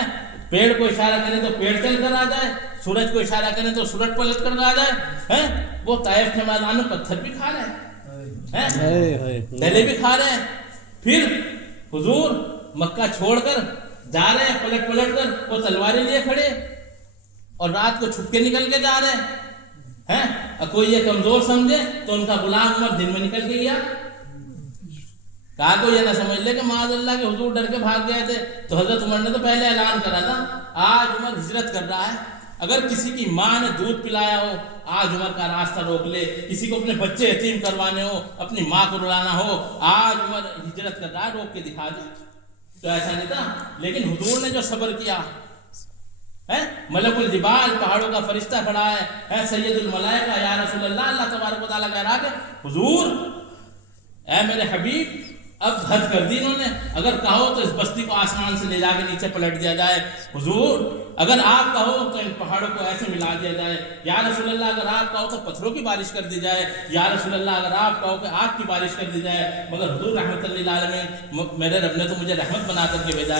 پیڑ کو اشارہ کرے تو پیڑ چل کر آ جائے، سورج کو اشارہ کرے تو سورج پلٹ کر آ جائے، وہ طائف کے میدان میں پتھر بھی کھا رہے ہیں، ڈلے بھی کھا رہے ہیں۔ پھر حضور مکہ چھوڑ کر جا رہے ہیں، پلٹ کر وہ تلواریں لیے کھڑے، اور رات کو چھپ کے نکل کے جا رہے ہیں۔ اور کوئی یہ کمزور سمجھے تو ان کا غلام عمر دن میں نکل کے گیا، کہا کو یہ نہ سمجھ لے کہ معاذ اللہ کے حضور ڈر کے بھاگ گئے تھے، تو حضرت عمر نے تو پہلے اعلان کرا تھا آج عمر ہجرت کر رہا ہے۔ اگر کسی کی ماں نے دودھ پلایا ہو، آج عمر کا راستہ روک لے، کسی کو اپنے بچے یتیم کروانے ہو، اپنی ماں کو رلانا ہو، آج عمر ہجرت کر رہا ہے، روک کے دکھا دے۔ تو ایسا نہیں تھا، لیکن حضور نے جو صبر کیا، ملک الجبال پہاڑوں کا فرشتہ کھڑا ہے، سید الملائکہ یا رسول اللہ، اللہ تبارک و تعالیٰ کہہ رہا کہ حضور اے میرے حبیب، اب حد کر دی انہوں نے، اگر کہو تو اس بستی کو آسمان سے لے جا کے نیچے پلٹ دیا جائے، حضور اگر آپ کہو تو ان پہاڑوں کو ایسے ملا دیا جائے، یا رسول اللہ اگر آپ کہو تو پتھروں کی بارش کر دی جائے، یا رسول اللہ اگر آپ کہو کہ آگ کی بارش کر دی جائے، مگر حضور رحمت للعالمین، میرے رب نے تو مجھے رحمت بنا کر کے بھیجا ہے۔